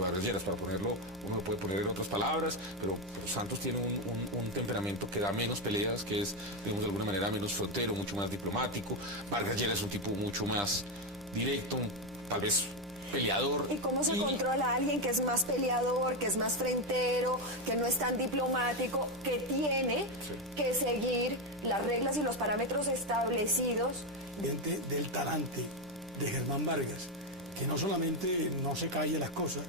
Vargas Lleras. Para ponerlo, uno lo puede poner en otras palabras, pero Santos tiene un temperamento que da menos peleas, que es, digamos, de alguna manera menos frontero, mucho más diplomático. Vargas Lleras es un tipo mucho más directo, tal vez peleador. ¿Y cómo se controla a alguien que es más peleador, que es más frentero, que no es tan diplomático, que tiene que seguir las reglas y los parámetros establecidos? Del talante de Germán Vargas, que no solamente no se calla las cosas,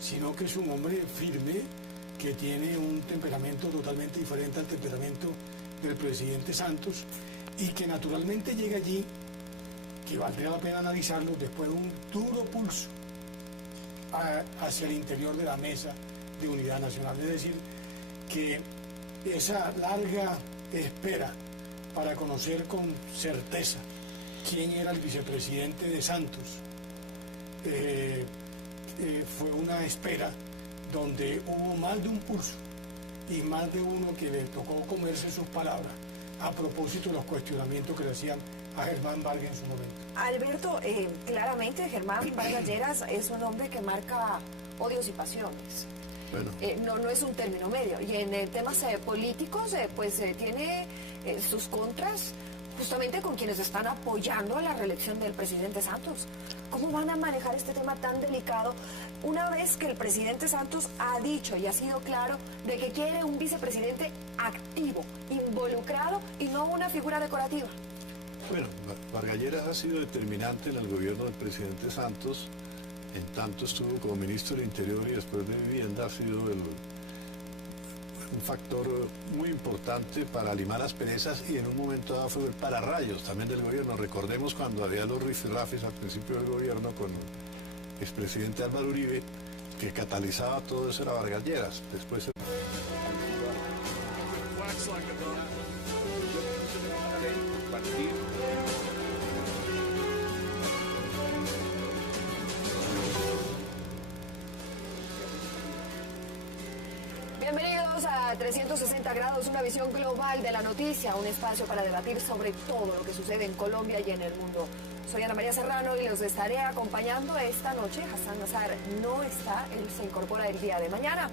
sino que es un hombre firme, que tiene un temperamento totalmente diferente al temperamento del presidente Santos, y que naturalmente llega allí, que valdría la pena analizarlo, después de un duro pulso hacia el interior de la mesa de unidad nacional. Es decir, que esa larga espera para conocer con certeza quién era el vicepresidente de Santos fue una espera donde hubo más de un pulso y más de uno que le tocó comerse sus palabras a propósito de los cuestionamientos que le hacían a Germán Vargas en su momento. Alberto, claramente Germán Vargas Lleras es un hombre que marca odios y pasiones. Bueno. No es un término medio. Y en temas políticos, tiene sus contras justamente con quienes están apoyando a la reelección del presidente Santos, ¿Cómo van a manejar este tema tan delicado una vez que el presidente Santos ha dicho y ha sido claro de que quiere un vicepresidente activo, involucrado y no una figura decorativa? Bueno, Vargas Lleras ha sido determinante en el gobierno del presidente Santos, en tanto estuvo como ministro del Interior y después de Vivienda, ha sido un factor muy importante para limar asperezas y en un momento dado fue el pararrayos también del gobierno. Recordemos cuando había los rifirrafes al principio del gobierno con el expresidente Álvaro Uribe, que catalizaba todo eso era Vargas Lleras. Después Bienvenidos a 360 grados, una visión global de la noticia, un espacio para debatir sobre todo lo que sucede en Colombia y en el mundo. Soy Ana María Serrano y los estaré acompañando esta noche. Hassan Nazar no está, él se incorpora el día de mañana.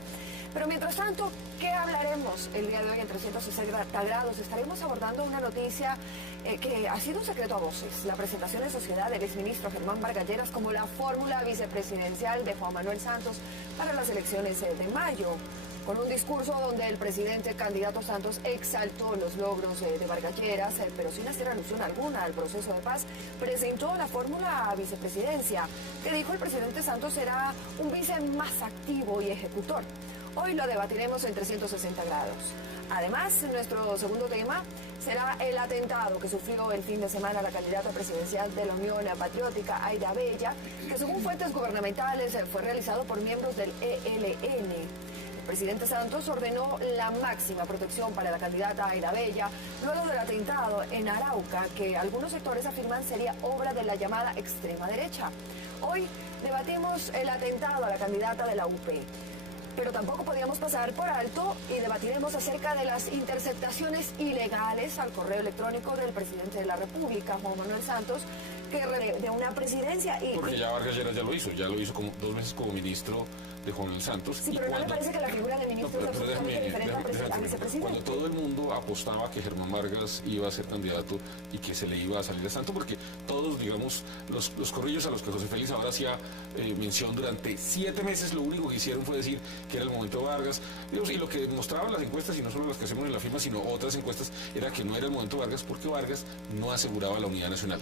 Pero mientras tanto, ¿qué hablaremos el día de hoy en 360 grados? Estaremos abordando una noticia que ha sido un secreto a voces. La presentación en sociedad del exministro Germán Vargas Lleras como la fórmula vicepresidencial de Juan Manuel Santos para las elecciones de mayo. Con un discurso donde el presidente candidato Santos exaltó los logros de Vargas Lleras, pero sin hacer alusión alguna al proceso de paz, presentó la fórmula a vicepresidencia, que dijo el presidente Santos será un vice más activo y ejecutor. Hoy lo debatiremos en 360 grados. Además, nuestro segundo tema será el atentado que sufrió el fin de semana la candidata presidencial de la Unión Patriótica, Aida Bella, que según fuentes gubernamentales fue realizado por miembros del ELN. El presidente Santos ordenó la máxima protección para la candidata Aida Bella luego del atentado en Arauca, que algunos sectores afirman sería obra de la llamada extrema derecha. Hoy debatimos el atentado a la candidata de la UP. Pero tampoco podíamos pasar por alto y debatiremos acerca de las interceptaciones ilegales al correo electrónico del presidente de la República, Juan Manuel Santos, que de una presidencia. Porque ya Vargas Lleras ya lo hizo como 2 meses como ministro de Juan Manuel Santos. Sí, pero ¿no le parece que la figura de ministro es absolutamente diferente al vicepresidente? Cuando todo el mundo apostaba que Germán Vargas iba a ser candidato y que se le iba a salir de Santos, porque todos, digamos, los corrillos a los que José Félix ahora hacía mención durante 7 meses, lo único que hicieron fue decir que era el momento de Vargas, digamos, y lo que demostraban las encuestas, y no solo las que hacemos en la firma, sino otras encuestas, era que no era el momento de Vargas porque Vargas no aseguraba la unidad nacional.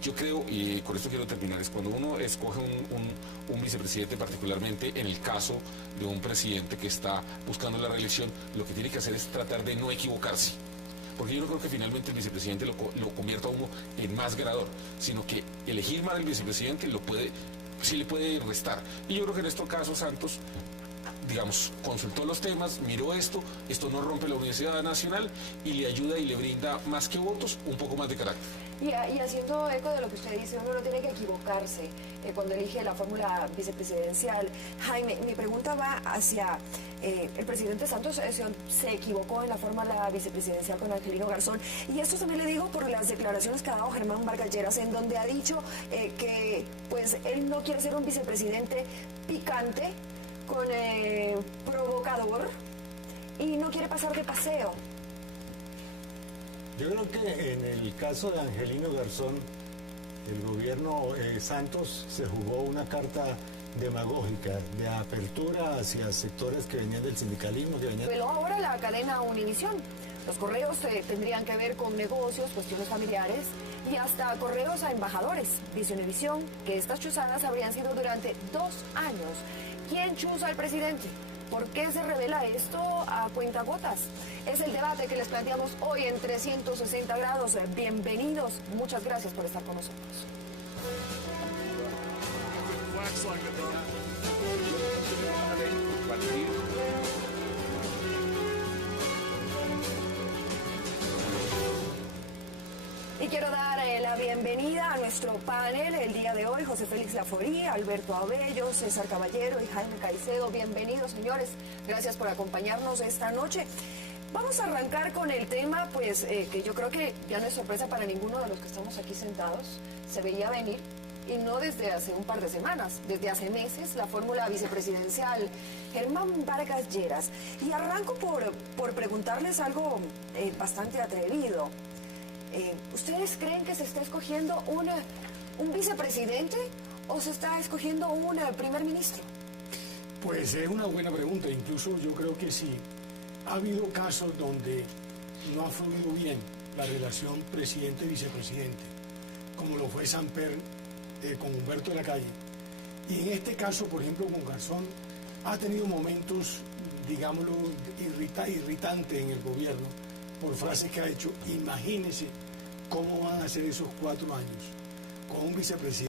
Yo creo, y con esto quiero terminar, es cuando uno escoge un vicepresidente, particularmente en el caso de un presidente que está buscando la reelección, lo que tiene que hacer es tratar de no equivocarse. Porque yo no creo que finalmente el vicepresidente lo convierta a uno en más ganador, sino que elegir mal al vicepresidente sí le puede restar. Y yo creo que en este caso Santos, digamos, consultó los temas, miró esto no rompe la unidad nacional y le ayuda y le brinda más que votos, un poco más de carácter. Y haciendo eco de lo que usted dice, uno no tiene que equivocarse cuando elige la fórmula vicepresidencial. Jaime, mi pregunta va hacia el presidente Santos se equivocó en la fórmula vicepresidencial con Angelino Garzón. Y esto también le digo por las declaraciones que ha dado Germán Vargas Lleras, en donde ha dicho que pues él no quiere ser un vicepresidente picante, con provocador, y no quiere pasar de paseo. Yo creo que en el caso de Angelino Garzón, el gobierno Santos se jugó una carta demagógica de apertura hacia sectores que venían del sindicalismo. Pero ahora la cadena Univisión. Los correos tendrían que ver con negocios, cuestiones familiares y hasta correos a embajadores. Dice Univisión que estas chuzadas habrían sido durante 2 años. ¿Quién chuza al presidente? ¿Por qué se revela esto a cuentagotas? Es el debate que les planteamos hoy en 360 grados. Bienvenidos. Muchas gracias por estar con nosotros. Y quiero dar la bienvenida a nuestro panel el día de hoy. José Félix Laforí, Alberto Abello, César Caballero y Jaime Caicedo. Bienvenidos, señores. Gracias por acompañarnos esta noche. Vamos a arrancar con el tema, pues, que yo creo que ya no es sorpresa para ninguno de los que estamos aquí sentados. Se veía venir, y no desde hace un par de semanas, desde hace meses, la fórmula vicepresidencial Germán Vargas Lleras. Y arranco por preguntarles algo bastante atrevido. ¿Ustedes creen que se está escogiendo un vicepresidente o se está escogiendo un primer ministro? Pues es una buena pregunta. Incluso yo creo que sí. Ha habido casos donde no ha fluido bien la relación presidente-vicepresidente, como lo fue Samper con Humberto de la Calle. Y en este caso, por ejemplo, con Garzón, ha tenido momentos, digámoslo, irritantes en el gobierno por frases que ha hecho. Imagínense cómo van a ser esos 4 años con un vicepresidente.